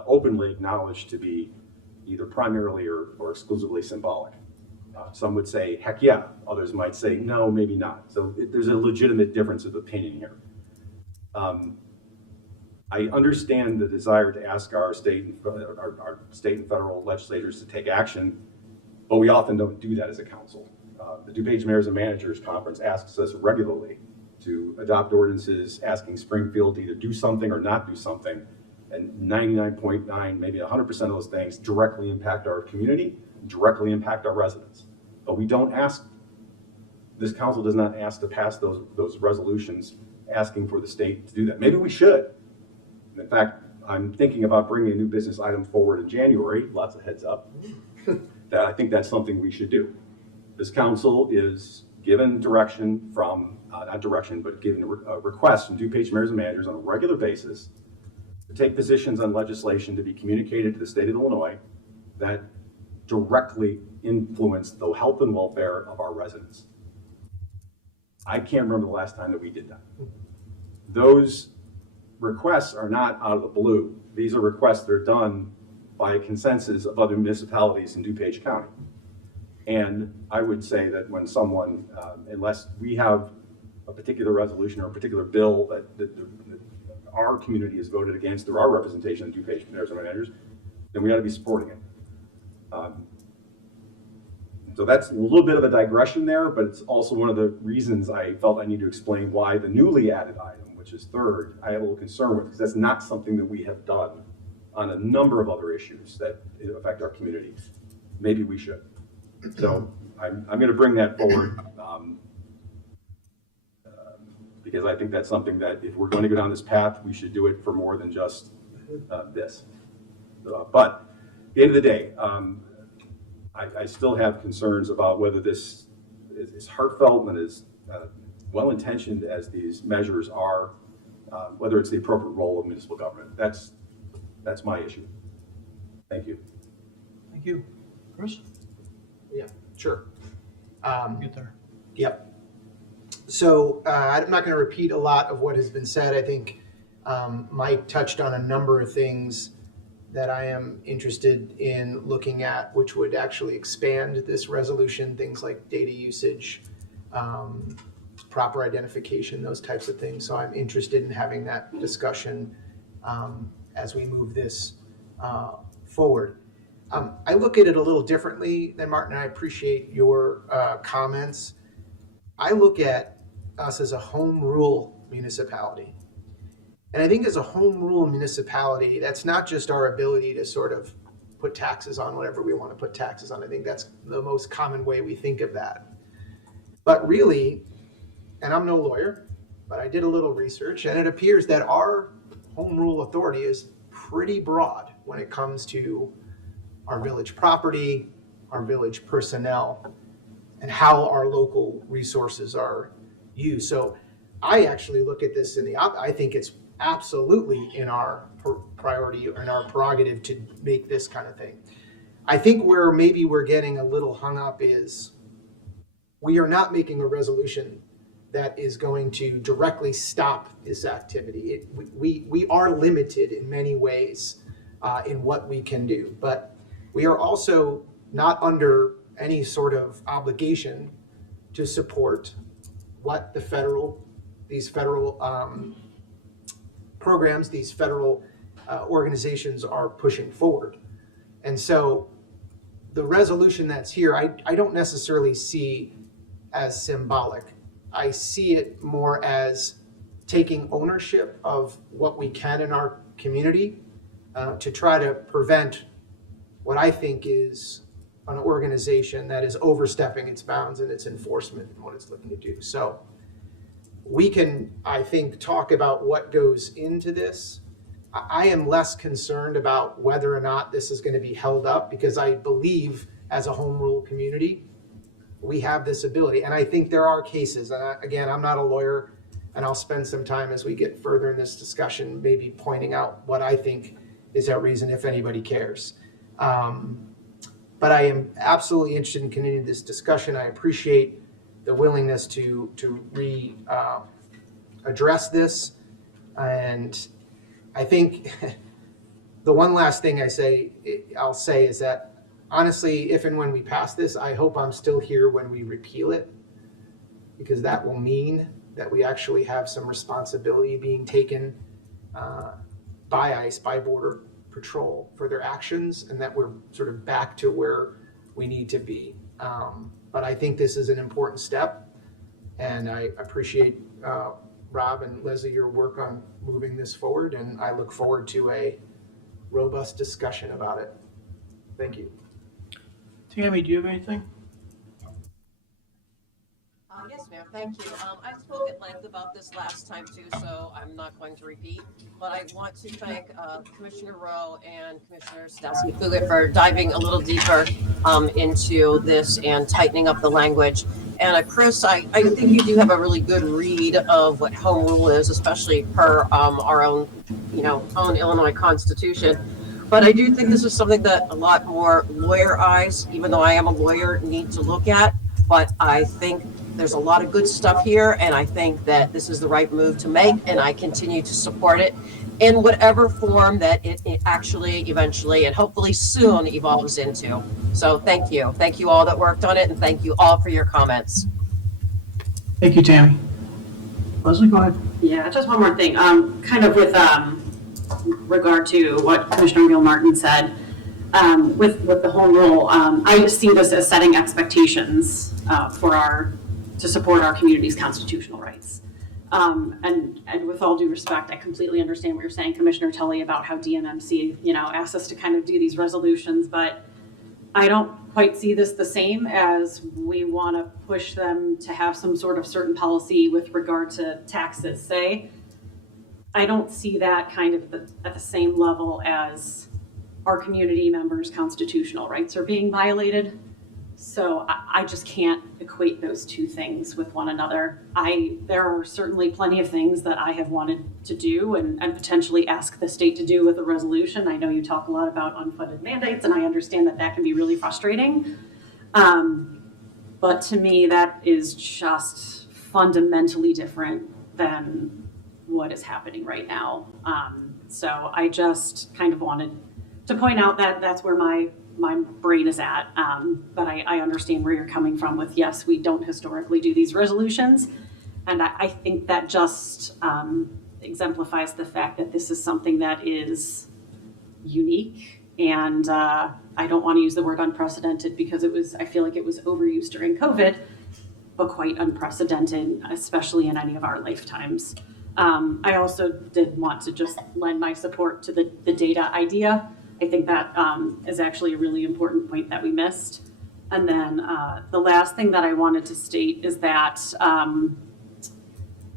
openly acknowledged to be either primarily or exclusively symbolic? Some would say, heck yeah. Others might say, no, maybe not. So there's a legitimate difference of opinion here. I understand the desire to ask our state and federal legislators to take action, but we often don't do that as a council. The DuPage Mayors and Managers Conference asks us regularly to adopt ordinances asking Springfield to either do something or not do something, and 99.9, maybe 100% of those things directly impact our community, directly impact our residents. But we don't ask, this council does not ask to pass those resolutions asking for the state to do that. Maybe we should. In fact, I'm thinking about bringing a new business item forward in January, lots of heads up, that I think that's something we should do. This council is given direction from, not direction, but given a request from DuPage mayors and managers on a regular basis to take positions on legislation to be communicated to the state of Illinois that directly influence the health and welfare of our residents. I can't remember the last time that we did that. Those requests are not out of the blue. These are requests that are done by a consensus of other municipalities in DuPage County. And I would say that when someone, unless we have a particular resolution or a particular bill that our community has voted against through our representation in DuPage mayors and managers, then we ought to be supporting it. So that's a little bit of a digression there, but it's also one of the reasons I felt I need to explain why the newly added item, which is third, I have a little concern with, because that's not something that we have done on a number of other issues that affect our community. Maybe we should. So I'm going to bring that forward because I think that's something that if we're going to go down this path, we should do it for more than just this. But at the end of the day, I still have concerns about whether this is heartfelt and as well-intentioned as these measures are, whether it's the appropriate role of municipal government. That's my issue. Thank you. Thank you. Chris? Yeah, sure. Get there. Yep. So I'm not going to repeat a lot of what has been said. I think Mike touched on a number of things that I am interested in looking at, which would actually expand this resolution, things like data usage, proper identification, those types of things. So I'm interested in having that discussion as we move this forward. I look at it a little differently than Martin. I appreciate your comments. I look at us as a home rule municipality. And I think as a home rule municipality, that's not just our ability to sort of put taxes on whatever we want to put taxes on. I think that's the most common way we think of that. But really, and I'm no lawyer, but I did a little research, and it appears that our home rule authority is pretty broad when it comes to our village property, our village personnel, and how our local resources are used. So I actually look at this I think it's absolutely in our priority or in our prerogative to make this kind of thing. I think where maybe we're getting a little hung up is we are not making a resolution that is going to directly stop this activity. We are limited in many ways in what we can do, but we are also not under any sort of obligation to support what these federal programs, these federal organizations are pushing forward. And so the resolution that's here, I don't necessarily see as symbolic. I see it more as taking ownership of what we can in our community to try to prevent what I think is an organization that is overstepping its bounds in its enforcement and what it's looking to do. So we can, I think, talk about what goes into this. I am less concerned about whether or not this is going to be held up because I believe as a home rule community, we have this ability. And I think there are cases, and again, I'm not a lawyer, and I'll spend some time as we get further in this discussion, maybe pointing out what I think is that reason if anybody cares. But I am absolutely interested in continuing this discussion. I appreciate the willingness to address this. And I think the one last thing I'll say is that honestly, if and when we pass this, I hope I'm still here when we repeal it, because that will mean that we actually have some responsibility being taken by ICE, by Border Patrol, for their actions, and that we're sort of back to where we need to be. But I think this is an important step, and I appreciate Rob and Leslie, your work on moving this forward, and I look forward to a robust discussion about it. Thank you. Tammy, do you have anything? Yes, ma'am. Thank you. I spoke at length about this last time too, so I'm not going to repeat. But I want to thank Commissioner Rowe and Commissioner Stasny for diving a little deeper into this and tightening up the language. And Chris, I think you do have a really good read of what home rule is, especially per our own, own Illinois Constitution. But I do think this is something that a lot more lawyer eyes, even though I am a lawyer, need to look at. But I think there's a lot of good stuff here, and I think that this is the right move to make, and I continue to support it in whatever form that it actually, eventually, and hopefully soon evolves into. So thank you. Thank you all that worked on it, and thank you all for your comments. Thank you, Tammy. Leslie, go ahead. Yeah, just one more thing. Kind of with regard to what Commissioner Gilmartin said, with the home rule, I just see this as setting expectations to support our community's constitutional rights. And with all due respect, I completely understand what you're saying, Commissioner Tully, about how DMMC, asks us to kind of do these resolutions, but I don't quite see this the same as we want to push them to have some sort of certain policy with regard to taxes, say. I don't see that kind of at the same level as our community members' constitutional rights are being violated. So I just can't equate those two things with one another. There are certainly plenty of things that I have wanted to do and potentially ask the state to do with a resolution. I know you talk a lot about unfunded mandates, and I understand that can be really frustrating. But to me, that is just fundamentally different than what is happening right now. So I just kind of wanted to point out that that's where my brain is at, but I understand where you're coming from with, yes, we don't historically do these resolutions, and I think that just exemplifies the fact that this is something that is unique, and I don't want to use the word unprecedented because I feel like it was overused during COVID, but quite unprecedented, especially in any of our lifetimes. I also did want to just lend my support to the data idea. I think that is actually a really important point that we missed. And then the last thing that I wanted to state is that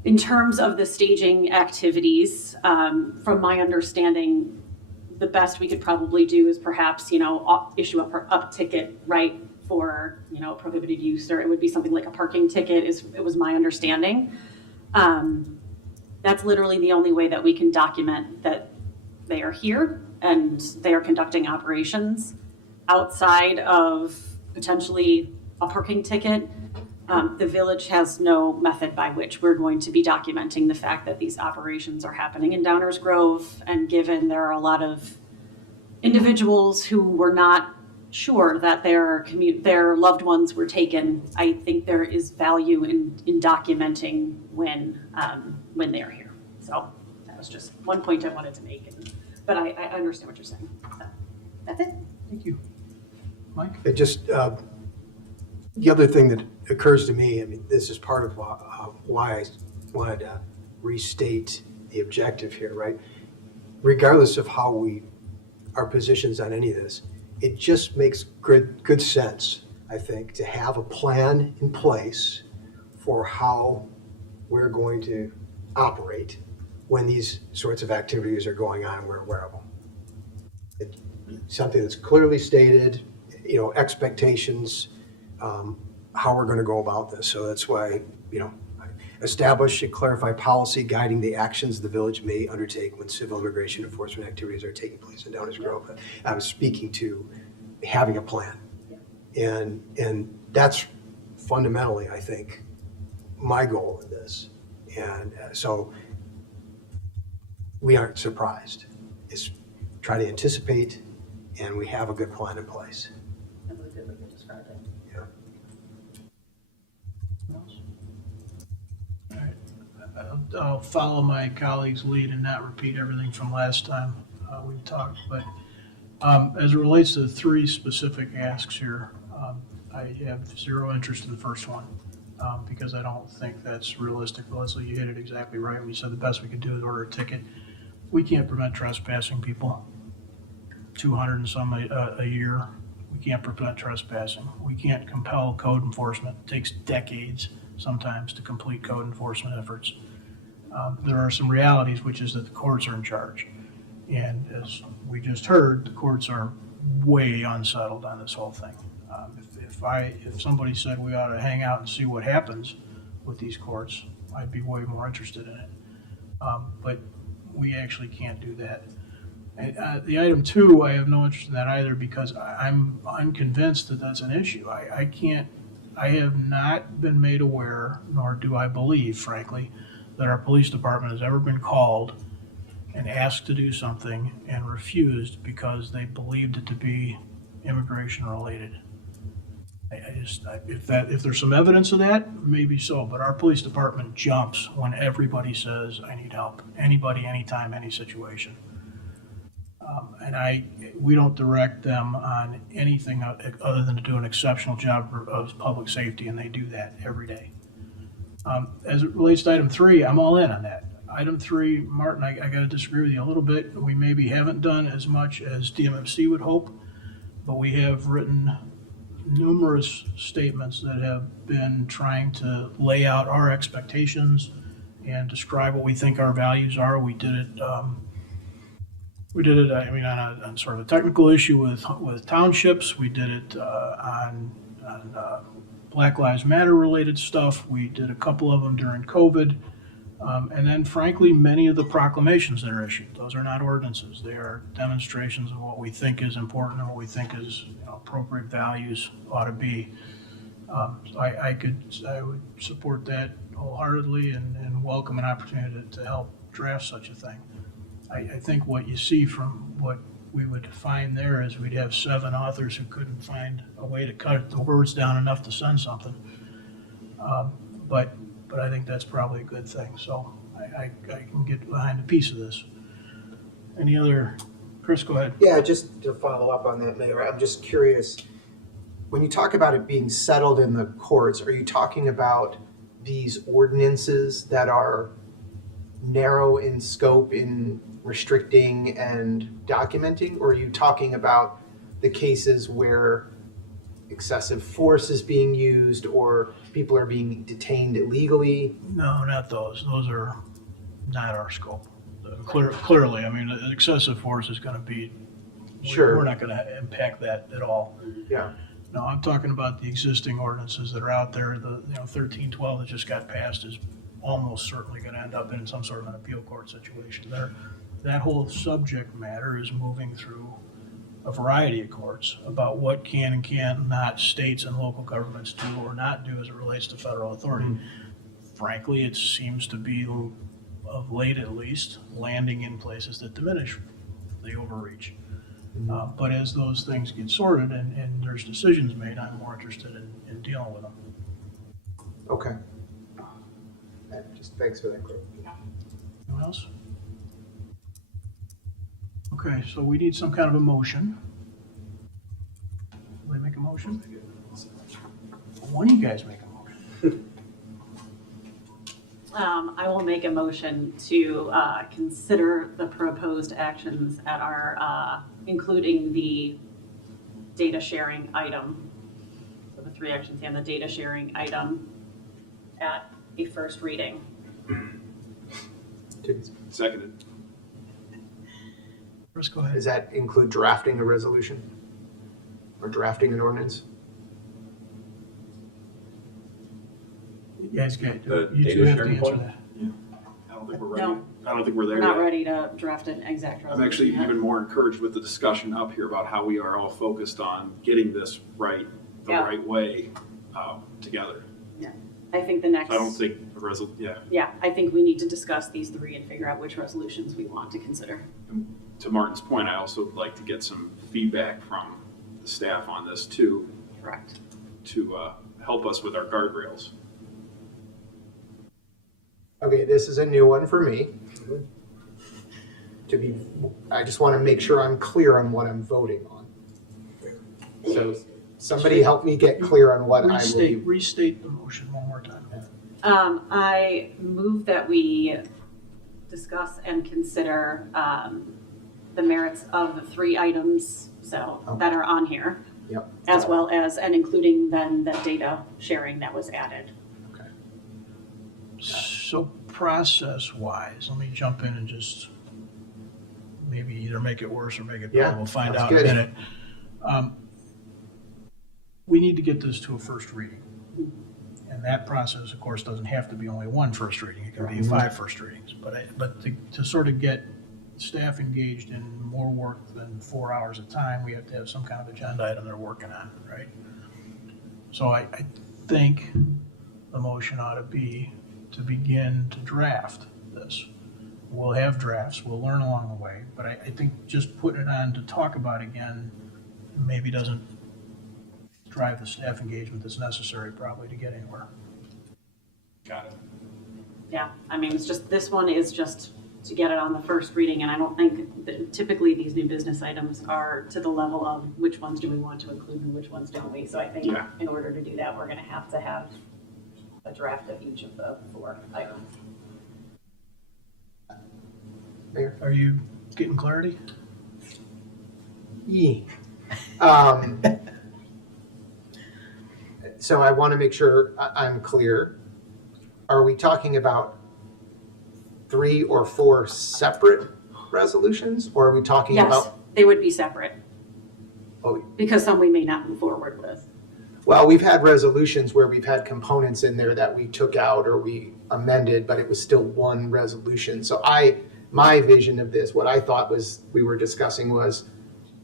in terms of the staging activities, from my understanding, the best we could probably do is perhaps, issue a ticket, right, for, prohibited use, or it would be something like a parking ticket, it was my understanding. That's literally the only way that we can document that they are here and they are conducting operations. Outside of potentially a parking ticket, the village has no method by which we're going to be documenting the fact that these operations are happening in Downers Grove. And given there are a lot of individuals who were not sure that their loved ones were taken, I think there is value in documenting when they're here. So that was just one point I wanted to make. But I understand what you're saying. So that's it. Thank you. Mike? It just, the other thing that occurs to me, this is part of why I wanted to restate the objective here, right? Regardless of how our positions on any of this, it just makes good sense, I think, to have a plan in place for how we're going to operate when these sorts of activities are going on and we're aware of them. Something that's clearly stated, expectations, how we're going to go about this. So that's why, establish and clarify policy guiding the actions the village may undertake when civil immigration enforcement activities are taking place in Downers Grove. I was speaking to having a plan. And that's fundamentally, I think, my goal in this. And so we aren't surprised. It's try to anticipate, and we have a good plan in place. I really good way you described it. Yeah. All right. I'll follow my colleague's lead and not repeat everything from last time we talked. But as it relates to the three specific asks here, I have zero interest in the first one because I don't think that's realistic. Leslie, you hit it exactly right when you said the best we could do is order a ticket. We can't prevent trespassing people. 200 and some a year. We can't prevent trespassing. We can't compel code enforcement. It takes decades sometimes to complete code enforcement efforts. There are some realities, which is that the courts are in charge. And as we just heard, the courts are way unsettled on this whole thing. If somebody said we ought to hang out and see what happens with these courts, I'd be way more interested in it. But we actually can't do that. The item 2, I have no interest in that either because I'm unconvinced that that's an issue. I have not been made aware, nor do I believe, frankly, that our police department has ever been called and asked to do something and refused because they believed it to be immigration related. If there's some evidence of that, maybe so, but our police department jumps when everybody says, I need help. Anybody, anytime, any situation. We don't direct them on anything other than to do an exceptional job of public safety, and they do that every day. As it relates to item 3, I'm all in on that. Item 3, Martin, I got to disagree with you a little bit. We maybe haven't done as much as DMMC would hope, but we have written numerous statements that have been trying to lay out our expectations and describe what we think our values are. We did it. On sort of a technical issue with townships. We did it on Black Lives Matter related stuff. We did a couple of them during COVID. And then frankly, many of the proclamations that are issued, those are not ordinances. They are demonstrations of what we think is important and what we think is appropriate values ought to be. I would support that wholeheartedly and welcome an opportunity to help draft such a thing. I think what you see from what we would find there is we'd have 7 authors who couldn't find a way to cut the words down enough to send something. But I think that's probably a good thing. So I can get behind a piece of this. Any other, Chris, go ahead. Yeah, just to follow up on that, Mayor, I'm just curious, when you talk about it being settled in the courts, are you talking about these ordinances that are narrow in scope in restricting and documenting, or are you talking about the cases where excessive force is being used or people are being detained illegally? No, not those. Those are not our scope. Clearly, I mean, excessive force is going to be, Sure. We're not going to impact that at all. Yeah. No, I'm talking about the existing ordinances that are out there. The 1312 that just got passed is almost certainly going to end up in some sort of an appeal court situation. That whole subject matter is moving through a variety of courts about what can and cannot states and local governments do or not do as it relates to federal authority. Frankly, it seems to be, of late at least, landing in places that diminish the overreach. But as those things get sorted and there's decisions made, I'm more interested in dealing with them. Okay. Just thanks for that clarification. Anyone else? Okay, so we need some kind of a motion. Will they make a motion? One of you guys make a motion. I will make a motion to consider the proposed actions at our, including the data sharing item. So the 3 actions and the data sharing item at a first reading. Seconded. Chris, go ahead. Does that include drafting a resolution or drafting an ordinance? You guys get, The you two data have to sharing answer point? that. I don't think we're ready. No. I don't think we're there We're not yet. ready to draft an exact resolution I'm actually yet. even more encouraged with the discussion up here about how we are all focused on getting this right, the Yeah. right way together. I think the next. I don't think Yeah, I think we need to discuss these 3 and figure out which resolutions we want to consider. To Martin's point, I also would like to get some feedback from the staff on this too. Correct. To help us with our guardrails. Okay, this is a new one for me. I just want to make sure I'm clear on what I'm voting on. So somebody help me get clear on what I will be. Restate the motion one more time. I move that we discuss and consider the merits of the 3 items that are on here. Yep. As well as, and including then the data sharing that was added. So process-wise, let me jump in and just maybe either make it worse or make it better. Yeah, We'll find that's out in a good. minute. We need to get this to a first reading. And that process, of course, doesn't have to be only one first reading. It can be 5 first readings. But to sort of get staff engaged in more work than 4 hours at a time, we have to have some kind of agenda item they're working on, right? So I think the motion ought to be to begin to draft this. We'll have drafts, we'll learn along the way, but I think just putting it on to talk about again maybe doesn't drive the staff engagement that's necessary probably to get anywhere. Got it. Yeah, I mean, it's just, this one is just to get it on the first reading, and I don't think that typically these new business items are to the level of which ones do we want to include and which ones don't we. So I think in order to do that, we're gonna have to have a draft of each of the 4 items. Mayor? Are you getting clarity? Yeah. So I want to make sure I'm clear. Are we talking about 3 or 4 separate resolutions, or are we talking Yes, about? they would be separate. Oh. Because some we may not move forward with. Well, we've had resolutions where we've had components in there that we took out or we amended, but it was still one resolution. So my vision of this, what I thought was we were discussing was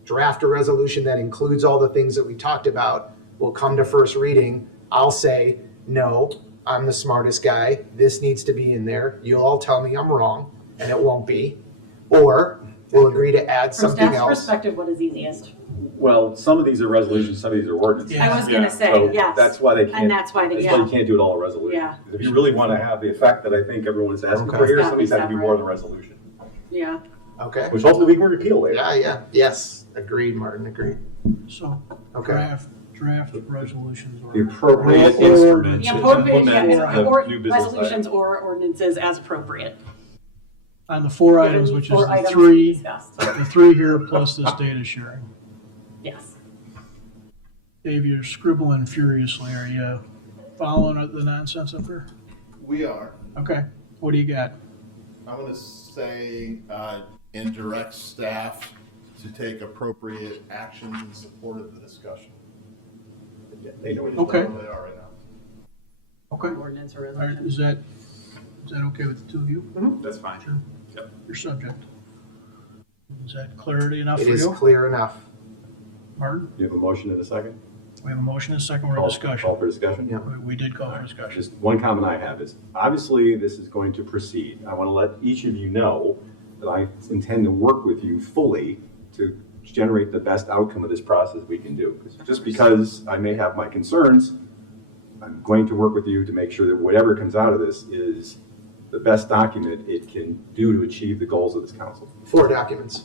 draft a resolution that includes all the things that we talked about. We'll come to first reading. I'll say, no, I'm the smartest guy. This needs to be in there. You'll all tell me I'm wrong, and it won't be. Or we'll agree to add From something staff's else. perspective, what is easiest? Well, some of these are resolutions, some of these are ordinances. I was gonna say, So yes. That's why they can't. And that's why they, you can't do it all in resolution. Yeah. If you really want to have the effect that I think everyone is asking for Okay. here, It's some of these have to be separate. more than a resolution, Yeah. Okay. which hopefully we can repeal later. Yeah. Yes. Agreed, Martin. Agreed. So Okay. draft resolutions or. The appropriate or instrument ordinances The to appropriate, implement or the new business resolutions item. or ordinances as appropriate. On the 4 Given items, the which is 4 the items we 3, discussed. the 3 here plus this data sharing. Yes. Dave, you're scribbling furiously. Are you following the nonsense up there? We are. Okay, what do you got? I'm going to say, and direct staff to take appropriate actions in support of the discussion. They know what Okay. They are right now. Okay. Ordinance or All right, resolution. is that okay with the two of you? That's fine. Sure. Yep. Your subject. Is that clarity enough It for is you? clear enough. Martin, You have a motion and a second? we have a motion and a second, we're in Call discussion. for discussion? Yeah. We did call for discussion. Just one comment I have is, obviously, this is going to proceed. I want to let each of you know that I intend to work with you fully to generate the best outcome of this process we can do. Just because I may have my concerns, I'm going to work with you to make sure that whatever comes out of this is the best document it can do to achieve the goals of this council. 4 documents.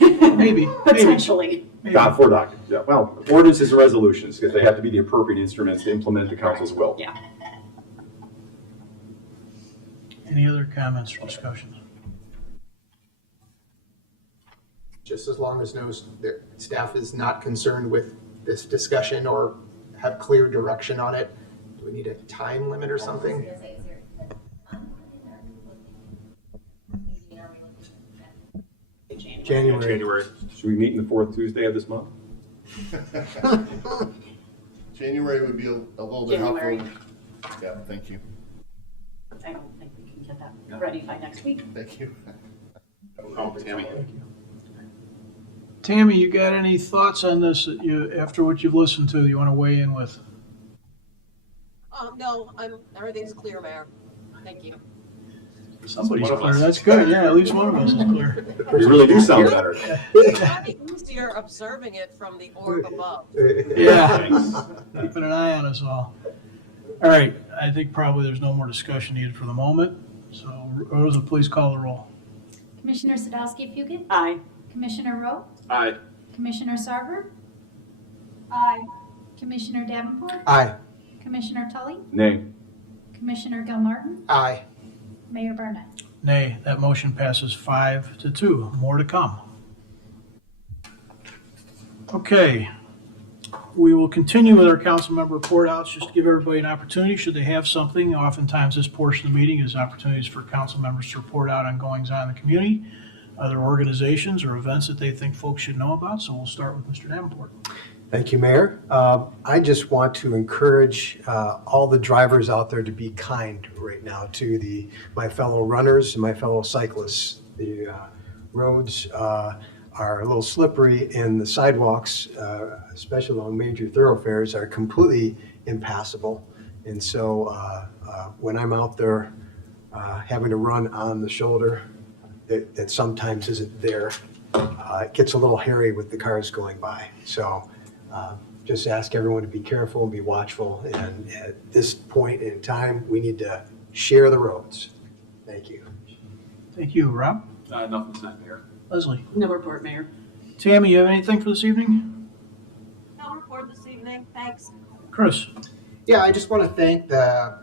Maybe. Potentially. Not 4 documents, yeah. Well, ordinances and resolutions, because they have to be the appropriate instruments to implement the council's will. Yeah. Any other comments or discussions? Just as long as the staff is not concerned with this discussion or have clear direction on it. Do we need a time limit or something? January. Should we meet in the 4th Tuesday of this month? January would be a little bit January. helpful. Yeah, thank you. I don't think we can get that ready by next week. Thank you. Tammy. Tammy, you got any thoughts on this that you, after what you've listened to, you want to weigh in with? No, everything's clear, Mayor. Thank you. Somebody's clear, that's good, yeah, at least one of us is clear. You really do sound better. It's probably easier observing it from the orb above. Yeah, keeping an eye on us all. All right, I think probably there's no more discussion needed for the moment, so Rosa, please call the roll. Commissioner Sadowski Fugit? Aye. Commissioner Rowe? Aye. Commissioner Sarver? Aye. Commissioner Davenport? Aye. Commissioner Tully? Nay. Commissioner Gilmartin? Aye. Mayor Barnett? Nay, that motion passes 5-2. More to come. Okay, We will continue with our council member report outs, just to give everybody an opportunity, should they have something. Oftentimes, this portion of the meeting is opportunities for council members to report out on goings-on in the community, other organizations or events that they think folks should know about. So we'll start with Mr. Davenport. Thank you, Mayor. I just want to encourage all the drivers out there to be kind right now to my fellow runners and my fellow cyclists. The roads are a little slippery, and the sidewalks, especially along major thoroughfares, are completely impassable. And so when I'm out there having to run on the shoulder that sometimes isn't there, it gets a little hairy with the cars going by. So just ask everyone to be careful and be watchful. And at this point in time, we need to share the roads. Thank you. Thank you. Rob? Nothing tonight, Mayor. Leslie? No report, Mayor. Tammy, you have anything for this evening? No report this evening, thanks. Chris? Yeah, I just want to thank the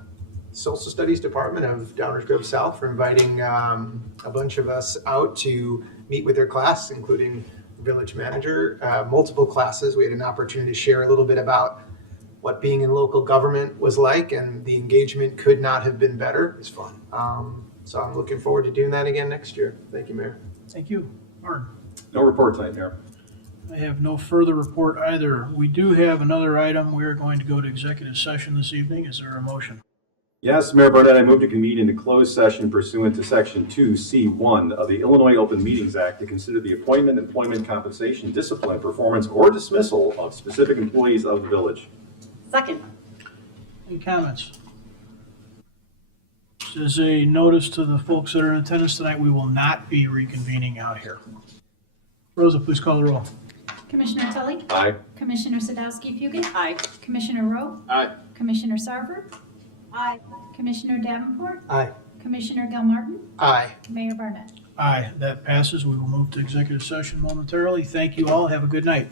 Social Studies Department of Downers Grove South for inviting a bunch of us out to meet with their class, including village manager, multiple classes. We had an opportunity to share a little bit about what being in local government was like, and the engagement could not have been better. It was fun. So I'm looking forward to doing that again next year. Thank you, Mayor. Thank you. Martin? No report tonight, Mayor. I have no further report either. We do have another item. We are going to go to executive session this evening. Is there a motion? Yes, Mayor Barnett, I move to convene into closed session pursuant to Section 2C1 of the Illinois Open Meetings Act to consider the appointment, employment, compensation, discipline, performance, or dismissal of specific employees of the village. Second. Any comments? As a notice to the folks that are in attendance tonight, we will not be reconvening out here. Rosa, please call the roll. Commissioner Tully? Aye. Commissioner Sadowski-Fugit? Aye. Commissioner Rowe? Aye. Commissioner Sarver? Aye. Commissioner Davenport? Aye. Commissioner Gilmartin? Aye. Mayor Barnett? Aye, that passes. We will move to executive session momentarily. Thank you all. Have a good night.